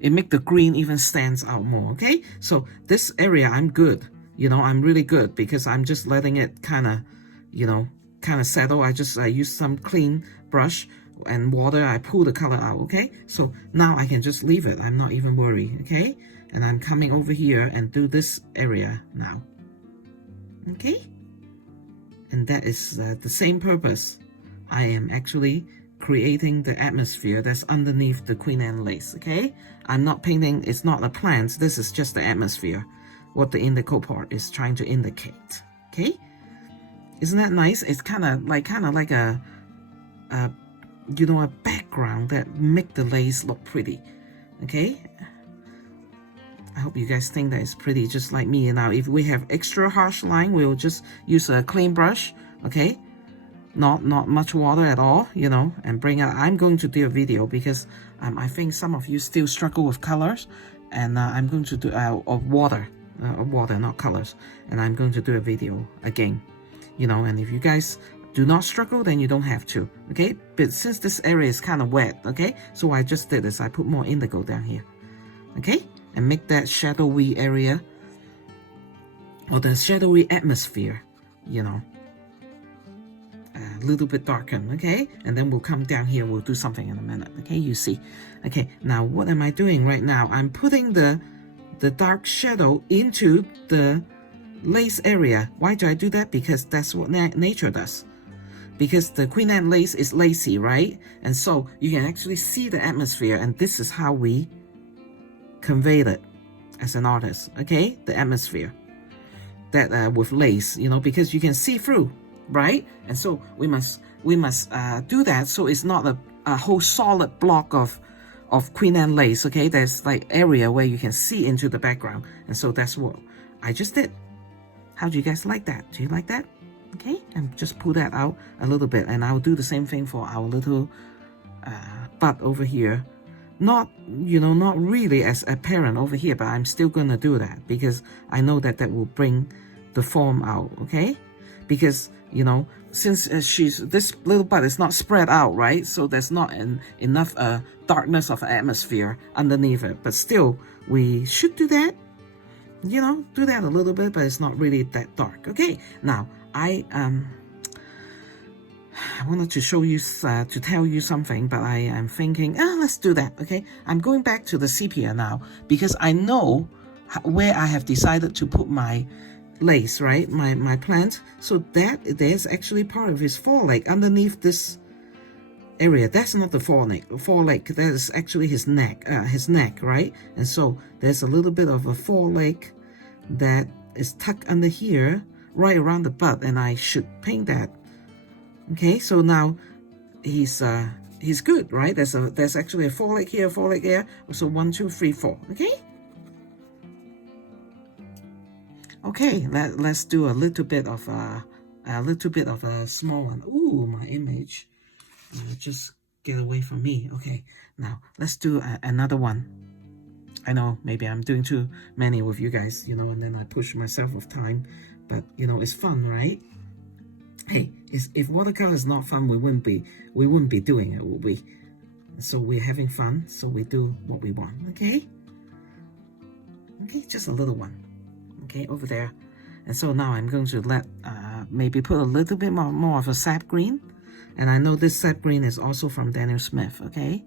it make the green even stands out more, okay? So this area, I'm good, you know, I'm really good, because I'm just letting it kind of, you know, kind of settle. I use some clean brush and water. I pull the color out, okay? So now I can just leave it. I'm not even worried, okay? And I'm coming over here and do this area now, okay? And that is the same purpose. I am actually creating the atmosphere that's underneath the Queen Anne lace, okay? I'm not painting, it's not the plants, this is just the atmosphere, what the indigo part is trying to indicate, okay? Isn't that nice? It's kind of like a you know, a background that make the lace look pretty, okay? I hope you guys think that it's pretty, just like me. Now, if we have extra harsh line, we'll just use a clean brush, okay? Not much water at all, you know, and bring out. I'm going to do a video because I think some of you still struggle with colors, and I'm going to do of water, not colors, and I'm going to do a video again. You know, and if you guys do not struggle, then you don't have to, okay? But since this area is kind of wet, okay? So what I just did is I put more indigo down here, okay? And make that shadowy area, or the shadowy atmosphere, you know, a little bit darkened, okay? And then we'll come down here, we'll do something in a minute, okay? You see. Okay, now what am I doing right now? I'm putting the dark shadow into the lace area. Why do I do that? Because that's what nature does. Because the Queen Anne lace is lacy, right? And so you can actually see the atmosphere, and this is how we convey it as an artist, okay? The atmosphere that with lace, you know, because you can see through, right? And so we must do that so it's not a whole solid block of Queen Anne lace, okay? There's like area where you can see into the background, and so that's what I just did. How do you guys like that? Do you like that? Okay, and just pull that out a little bit, and I'll do the same thing for our little bud over here. Not, you know, not really as apparent over here, but I'm still gonna do that because I know that will bring the form out, okay? Because, you know, since this little bud is not spread out, right? So there's not enough darkness of atmosphere underneath it, but still, we should do that. You know, do that a little bit, but it's not really that dark. Okay, now I wanted to show you, to tell you something, but I am thinking, let's do that. Okay, I'm going back to the sepia now because I know where I have decided to put my lace, right? My plant. So that there's actually part of his foreleg underneath this area. That's not the foreleg. That is actually his neck, right? And so there's a little bit of a foreleg that is tucked under here, right around the butt, and I should paint that. Okay, so now he's good, right? There's actually a foreleg here, foreleg there. So 1, 2, 3, 4. Okay. Okay, let's do a little bit of a small one. Ooh, my image. Just get away from me. Okay, now let's do another one. I know maybe I'm doing too many with you guys, you know, and then I push myself with time, but you know, it's fun, right? Hey, if watercolor is not fun, we wouldn't be doing it, would we? So we're having fun, so we do what we want. Okay, just a little one. Okay, over there. And so now I'm going to let maybe put a little bit more of a sap green. And I know this sap green is also from Daniel Smith, okay?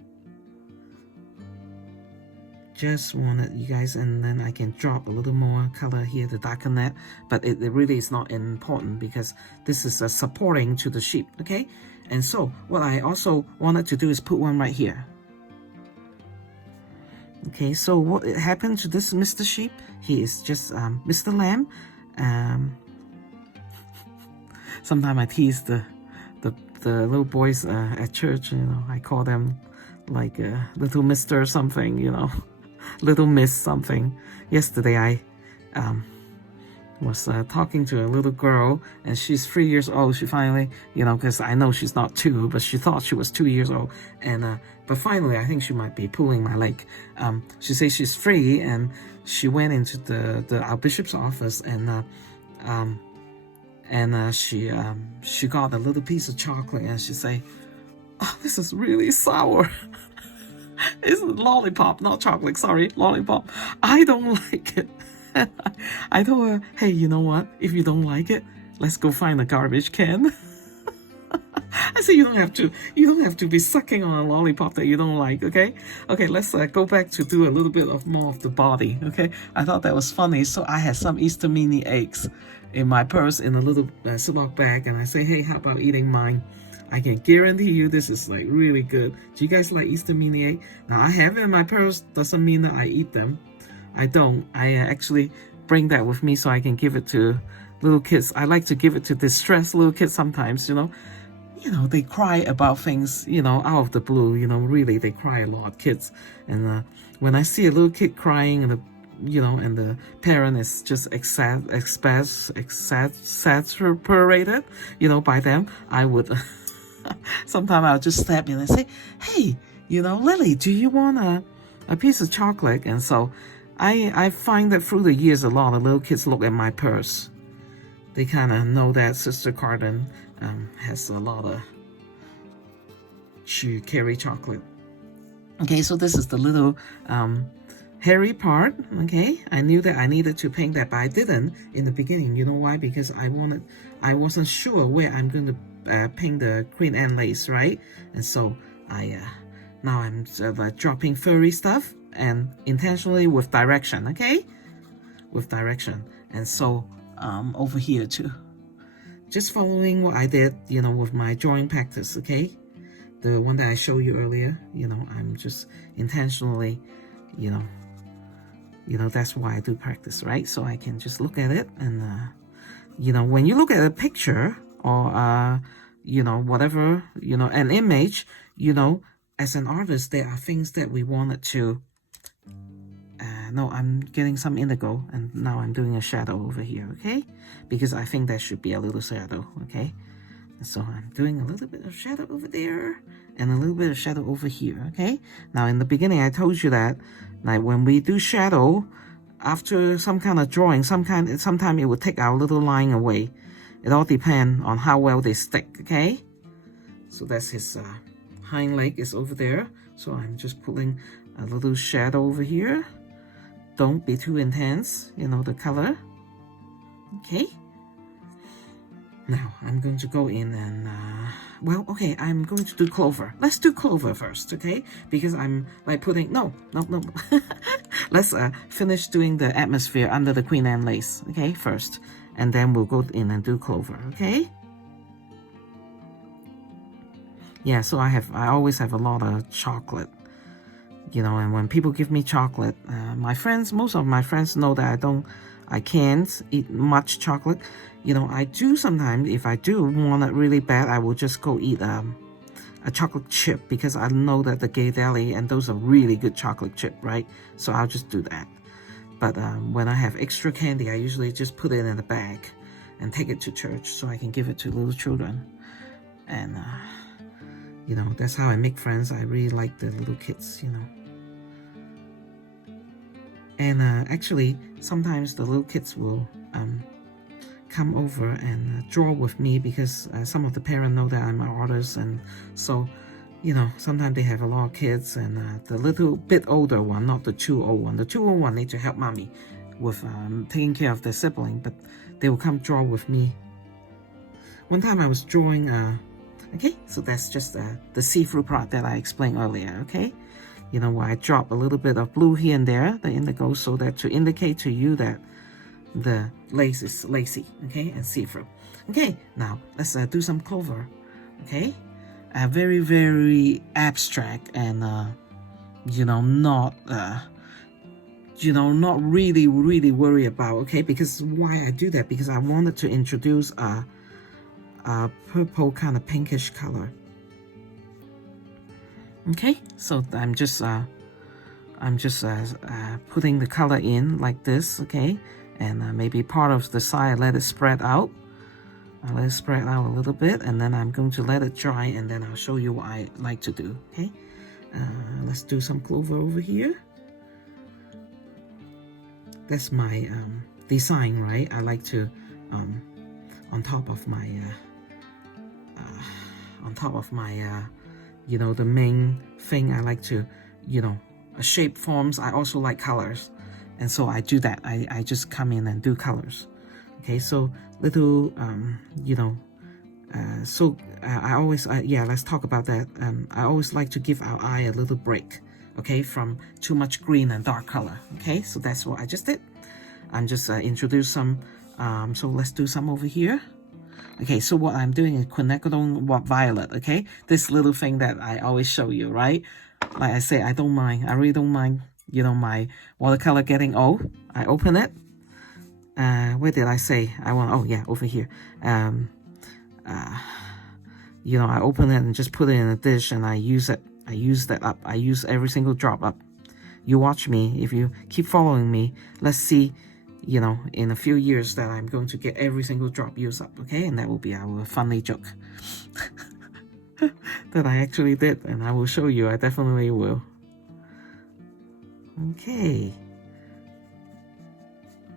Just wanted you guys, and then I can drop a little more color here to darken that. But it really is not important because this is supporting to the sheep, okay? And so what I also wanted to do is put one right here. Okay, so what happened to this Mr. Sheep? He is just Mr. Lamb. sometimes I tease the little boys at church, you know, I call them like little Mr. something, you know, little Miss something. Yesterday I was talking to a little girl, and she's 3 years old. She finally, you know, because I know she's not 2, but she thought she was 2 years old, and but finally I think she might be pulling my leg. She says she's 3, and she went into our bishop's office, and she got a little piece of chocolate, and she say, "Oh, this is really sour." It's lollipop, not chocolate, sorry, lollipop. I don't like it. I told her, hey, you know what? If you don't like it, let's go find a garbage can. I said, you don't have to be sucking on a lollipop that you don't like, okay? Okay, let's go back to do a little bit more of the body, okay? I thought that was funny, so I had some Easter mini eggs in my purse in a little Ziploc bag, and I say, hey, how about eating mine? I can guarantee you this is like really good. Do you guys like Easter mini egg? Now, I have it in my purse, doesn't mean that I eat them. I don't. I actually bring that with me so I can give it to little kids. I like to give it to distressed little kids sometimes, you know. You know, they cry about things, you know, out of the blue, you know, really, they cry a lot, kids. And when I see a little kid crying and and the parent is just exasperated, you know, by them, I would, sometimes I'll just step in and say, hey, you know, Lily, do you want a piece of chocolate? And so I find that through the years, a lot of little kids look at my purse. They kind of know that Sister Carden has a lot of, she carry chocolate. Okay, so this is the little hairy part, okay? I knew that I needed to paint that, but I didn't in the beginning. You know why? Because I wasn't sure where I'm going to paint the Queen Anne lace, right? And so now I'm dropping furry stuff, and intentionally with direction, okay? With direction. And so over here too. Just following what I did, you know, with my drawing practice, okay? The one that I showed you earlier, you know, I'm just intentionally, you know, that's why I do practice, right? So I can just look at it, and, you know, when you look at a picture or, you know, whatever, you know, an image, you know, as an artist, there are things that we wanted to, no, I'm getting some indigo, and now I'm doing a shadow over here, okay? Because I think that should be a little shadow, okay? So I'm doing a little bit of shadow over there, and a little bit of shadow over here, okay? Now, in the beginning, I told you that, like, when we do shadow, after some kind of drawing, sometimes it will take our little line away. It all depends on how well they stick, okay? So that's his hind leg is over there. So I'm just putting a little shadow over here. Don't be too intense, you know, the color. Okay. Now I'm going to go in and, well, okay, I'm going to do Clover. Let's do Clover first, okay? Because I'm like putting, no. Let's finish doing the atmosphere under the Queen Anne lace, okay, first. And then we'll go in and do Clover, okay? Yeah, so I always have a lot of chocolate, you know, and when people give me chocolate, most of my friends know that I can't eat much chocolate. You know, I do sometimes, if I do want it really bad, I will just go eat a chocolate chip, because I know that the Gay Deli, and those are really good chocolate chip, right? So I'll just do that. But when I have extra candy, I usually just put it in a bag and take it to church so I can give it to little children. And, you know, that's how I make friends. I really like the little kids, you know. And actually, sometimes the little kids will come over and draw with me, because some of the parents know that I'm an artist, and so, you know, sometimes they have a lot of kids, and the little bit older one, not the too old one. The too old one need to help mommy with taking care of their sibling, but they will come draw with me. One time I was drawing, okay, so that's just the see-through part that I explained earlier, okay? You know, where I drop a little bit of blue here and there, the indigo, so that to indicate to you that the lace is lacy, okay, and see-through. Okay, now let's do some Clover, okay? Very, very abstract, and you know, not really worry about, okay? Because why I do that? Because I wanted to introduce purple kind of pinkish color. Okay, so I'm just putting the color in like this, okay, and maybe part of the side, let it spread out. I let it spread out a little bit, and then I'm going to let it dry, and then I'll show you what I like to do. Okay, let's do some clover over here. That's my design, right? I like to on top of my you know, the main thing, I like to, you know, shape forms. I also like colors, and so I do that. I just come in and do colors. Okay, so little you know, I always yeah, let's talk about that. I always like to give our eye a little break, okay, from too much green and dark color. Okay, so that's what I just did. I'm just introduce some so let's do some over here. Okay, so what I'm doing is quinacridone violet, okay? This little thing that I always show you, right? Like I say, I don't mind. I really don't mind, you know, my watercolor getting old. I open it. Where did I say? Oh yeah, over here. You know, I open it and just put it in a dish, and I use it. I use that up. I use every single drop up. You watch me. If you keep following me, let's see, you know, in a few years that I'm going to get every single drop used up, okay? And that will be our funny joke that I actually did, and I will show you. I definitely will. Okay.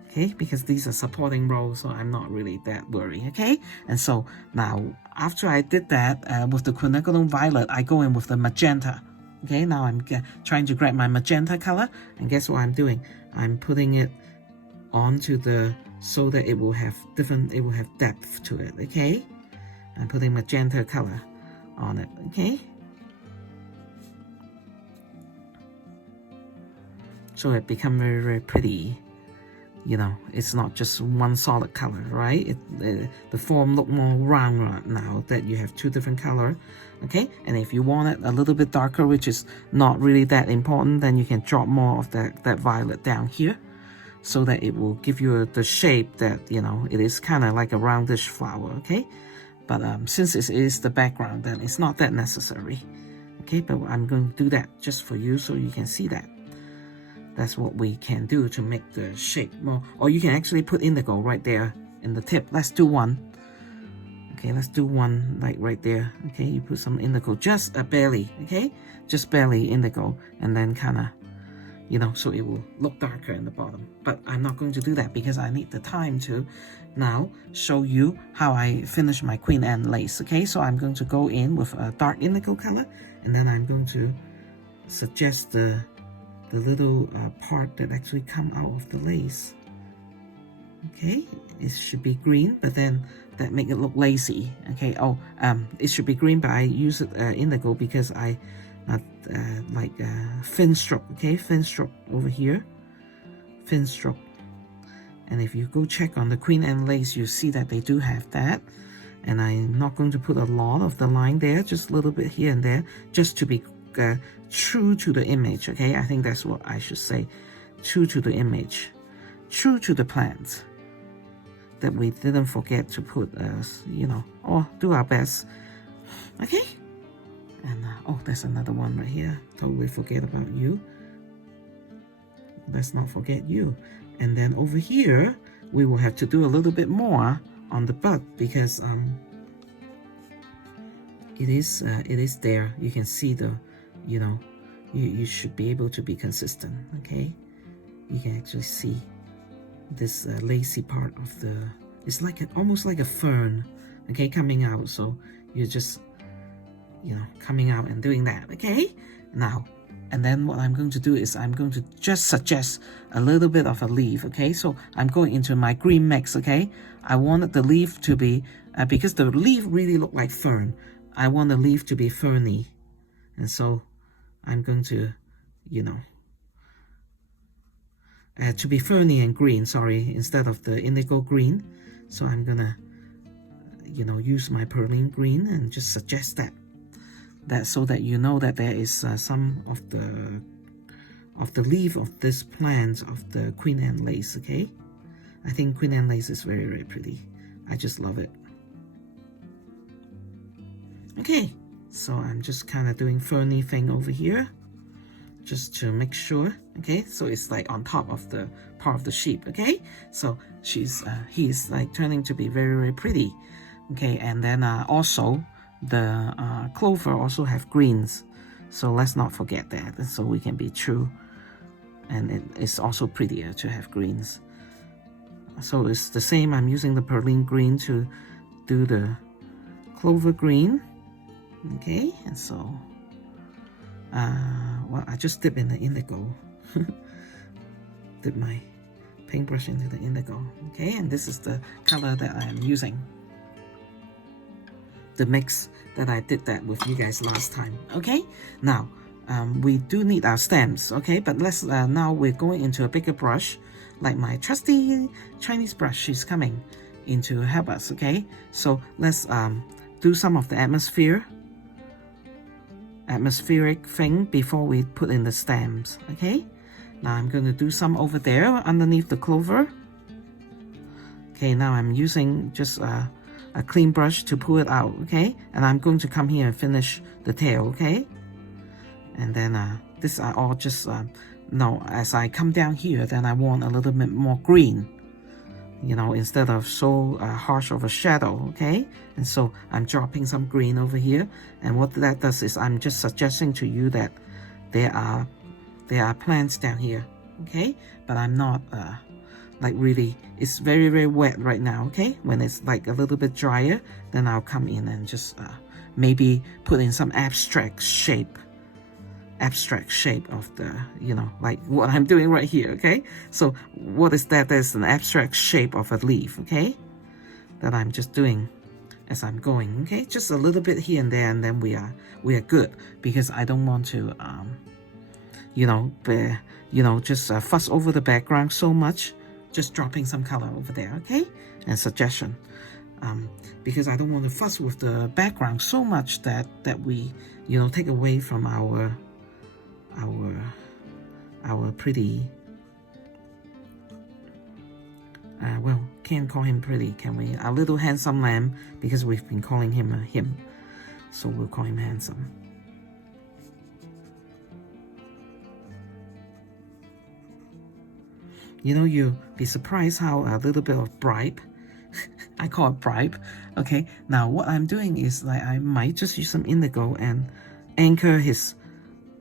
Okay, because these are supporting roles, so I'm not really that worried, okay? And so now, after I did that with the quinacridone violet, I go in with the magenta. Okay, now I'm trying to grab my magenta color, and guess what I'm doing? I'm putting it onto the, so that it will have depth to it, okay? I'm putting magenta color on it, okay? So it become very, very pretty. You know, it's not just one solid color, right? The form look more round now that you have two different color, okay? And if you want it a little bit darker, which is not really that important, then you can drop more of that violet down here, so that it will give you the shape that, you know, it is kind of like a roundish flower, okay? But since it is the background, then it's not that necessary, okay? But I'm going to do that just for you so you can see that. That's what we can do to make the shape more. Or you can actually put indigo right there in the tip. Let's do one. Okay, let's do one like right there. Okay, you put some indigo, just barely, okay? Just barely indigo, and then kind of, you know, so it will look darker in the bottom. But I'm not going to do that because I need the time to now show you how I finish my Queen Anne lace, okay? So I'm going to go in with a dark indigo color, and then I'm going to suggest the little part that actually come out of the lace. Okay, it should be green, but then that make it look lacy. Okay, it should be green, but I use it indigo because I like fin stroke. Okay, fin stroke over here, fin stroke. And if you go check on the Queen Anne lace, you see that they do have that. And I'm not going to put a lot of the line there, just a little bit here and there, just to be true to the image, okay? I think that's what I should say. True to the image, true to the plants, that we didn't forget to put, you know, or do our best, okay? And oh, there's another one right here. Totally forget about you. Let's not forget you. And then over here, we will have to do a little bit more on the bud because it is there. You can see the, you know, you should be able to be consistent, okay? You can actually see this lacy part of the, it's like almost like a fern, okay, coming out. So you're just, you know, coming out and doing that, okay? Now, and then what I'm going to do is I'm going to just suggest a little bit of a leaf, okay? So I'm going into my green mix, okay? I wanted the leaf to be, because the leaf really look like fern, I want the leaf to be ferny. And so I'm going to, you know, to be ferny and green, sorry, instead of the indigo green. So I'm gonna, you know, use my perlene green and just suggest that so that you know that there is some of the leaf of this plant of the Queen Anne lace, okay? I think Queen Anne lace is very, very pretty. I just love it. Okay, so I'm just kind of doing ferny thing over here, just to make sure. Okay, so it's like on top of the part of the sheep. Okay, so he's like turning to be very, very pretty. Okay, and then also the clover also have greens, so let's not forget that, so we can be true, and it's also prettier to have greens. So it's the same. I'm using the Perlene green to do the clover green. Okay, and so well, I just dip in the indigo. Dip my paintbrush into the indigo. Okay, and this is the color that I am using, the mix that I did that with you guys last time. Okay, now we do need our stems. Okay, but let's now we're going into a bigger brush, like my trusty Chinese brush is coming in to help us. Okay, so let's do some of the atmospheric thing before we put in the stems. Okay, now I'm going to do some over there underneath the clover. Okay, now I'm using just a clean brush to pull it out. Okay, and I'm going to come here and finish the tail. Okay, and then this I all just no, as I come down here, then I want a little bit more green, you know, instead of so harsh of a shadow. Okay, and so I'm dropping some green over here, and what that does is I'm just suggesting to you that there are plants down here. Okay, but I'm not like really, it's very, very wet right now. Okay, when it's like a little bit drier, then I'll come in and just maybe put in some abstract shape of the, you know, like what I'm doing right here. Okay, so what is that? There's an abstract shape of a leaf. Okay, that I'm just doing as I'm going. Okay, just a little bit here and there, and then we are good, because I don't want to you know, just fuss over the background so much. Just dropping some color over there. Okay, and suggestion, because I don't want to fuss with the background so much that we, you know, take away from our pretty, well, can't call him pretty, can we? Our little handsome lamb, because we've been calling him a him, so we'll call him handsome. You know, you'll be surprised how a little bit of bribe, I call it bribe. Okay, now what I'm doing is, like, I might just use some indigo and anchor his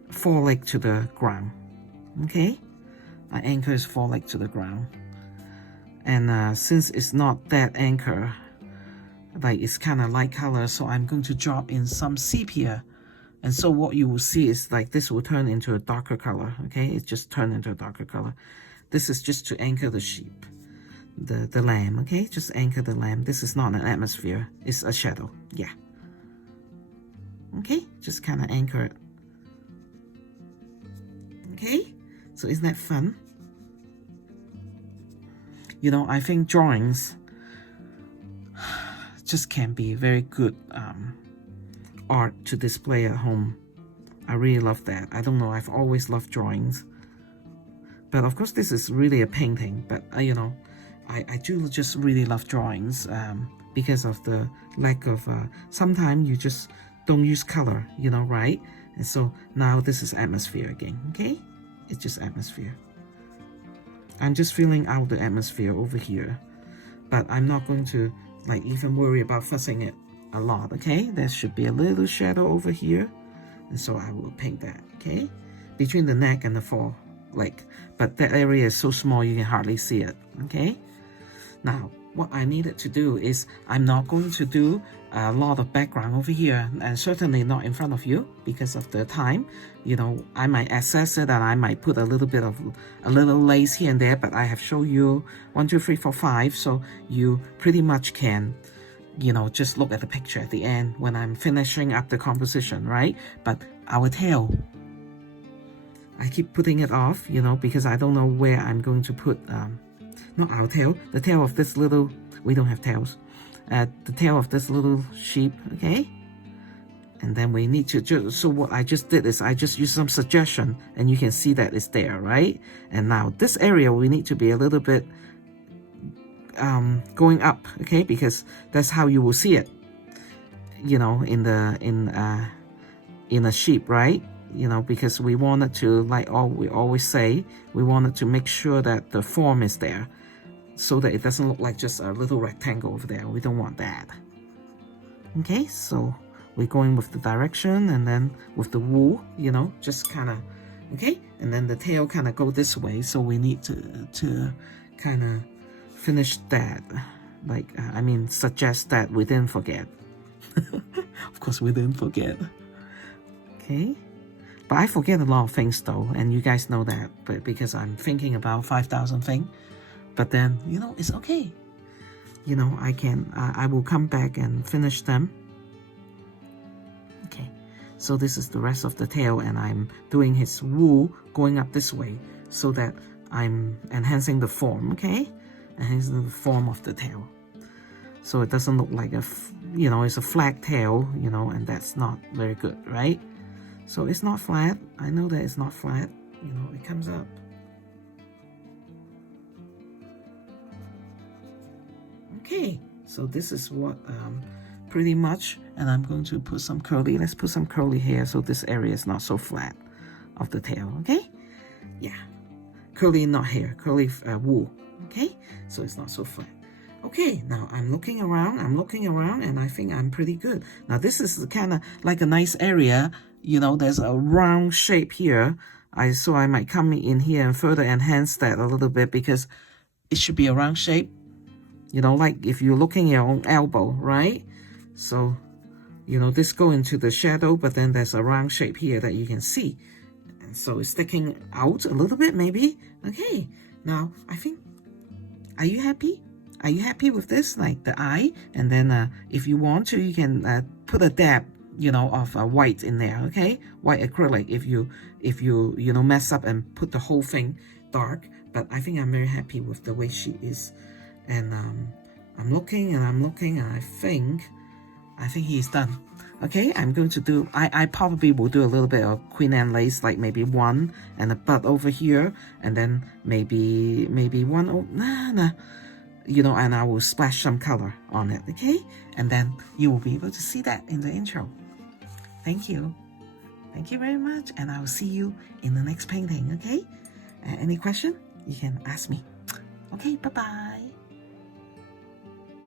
foreleg to the ground. Okay, I anchor his foreleg to the ground, and since it's not that anchor, like it's kind of light color, so I'm going to drop in some sepia, and so what you will see is like this will turn into a darker color. Okay, it just turned into a darker color. This is just to anchor the sheep, the lamb. Okay, just anchor the lamb. This is not an atmosphere, it's a shadow. Yeah, okay, just kind of anchor it. Okay, so isn't that fun? You know, I think drawings just can be very good art to display at home. I really love that. I don't know, I've always loved drawings. But of course, this is really a painting. But, you know, I do just really love drawings because of the lack of, sometimes you just don't use color, you know, right? And so now this is atmosphere again, okay? It's just atmosphere. I'm just filling out the atmosphere over here. But I'm not going to, like, even worry about fussing it a lot, okay? There should be a little shadow over here. And so I will paint that, okay? Between the neck and the foreleg. But that area is so small you can hardly see it, okay? Now, what I needed to do is, I'm not going to do a lot of background over here, and certainly not in front of you because of the time. You know, I might access it and I might put a little bit of a little lace here and there, but I have shown you 1, 2, 3, 4, 5, so you pretty much can, you know, just look at the picture at the end when I'm finishing up the composition, right? But our tail, I keep putting it off, you know, because I don't know where I'm going to put, not our tail, the tail of this little, we don't have tails, the tail of this little sheep, okay? And then we need to, so what I just did is I just used some suggestion, and you can see that it's there, right? And now this area, we need to be a little bit going up, okay? Because that's how you will see it. you know, in a sheep, right? You know, because we wanted to, like we always say, we wanted to make sure that the form is there, so that it doesn't look like just a little rectangle over there. We don't want that. Okay, so we're going with the direction, and then with the wool, you know, just kind of, okay, and then the tail kind of go this way, so we need to kind of finish that, like I mean, suggest that we didn't forget. Of course we didn't forget. Okay, but I forget a lot of things though, and you guys know that, but because I'm thinking about 5,000 things, but then, you know, it's okay. You know, I will come back and finish them. Okay, so this is the rest of the tail, and I'm doing his wool going up this way so that I'm enhancing the form, okay? Enhancing the form of the tail. So it doesn't look like you know, it's a flat tail, you know, and that's not very good, right? So it's not flat. I know that it's not flat, you know, it comes up. Okay, so this is what pretty much, and I'm going to put some curly. Let's put some curly here so this area is not so flat of the tail, okay? Yeah, curly, not hair, curly wool, okay? So it's not so flat. Okay, now I'm looking around, and I think I'm pretty good. Now this is kind of like a nice area, you know, there's a round shape here. So I might come in here and further enhance that a little bit, because it should be a round shape. You know, like if you're looking at your own elbow, right? So, you know, this go into the shadow, but then there's a round shape here that you can see. And so it's sticking out a little bit, maybe. Okay, now I think, are you happy? Are you happy with this? Like the eye? And then if you want to, you can put a dab, you know, of white in there, okay? White acrylic if you you know, mess up and put the whole thing dark. But I think I'm very happy with the way she is. And I'm looking, and I think he's done. Okay, I'm going to do, I probably will do a little bit of Queen Anne lace, like maybe one and a bud over here, and then maybe one, you know, and I will splash some color on it, okay? And then you will be able to see that in the intro. Thank you. Thank you very much, and I will see you in the next painting, okay? Any question? You can ask me. Okay, bye-bye.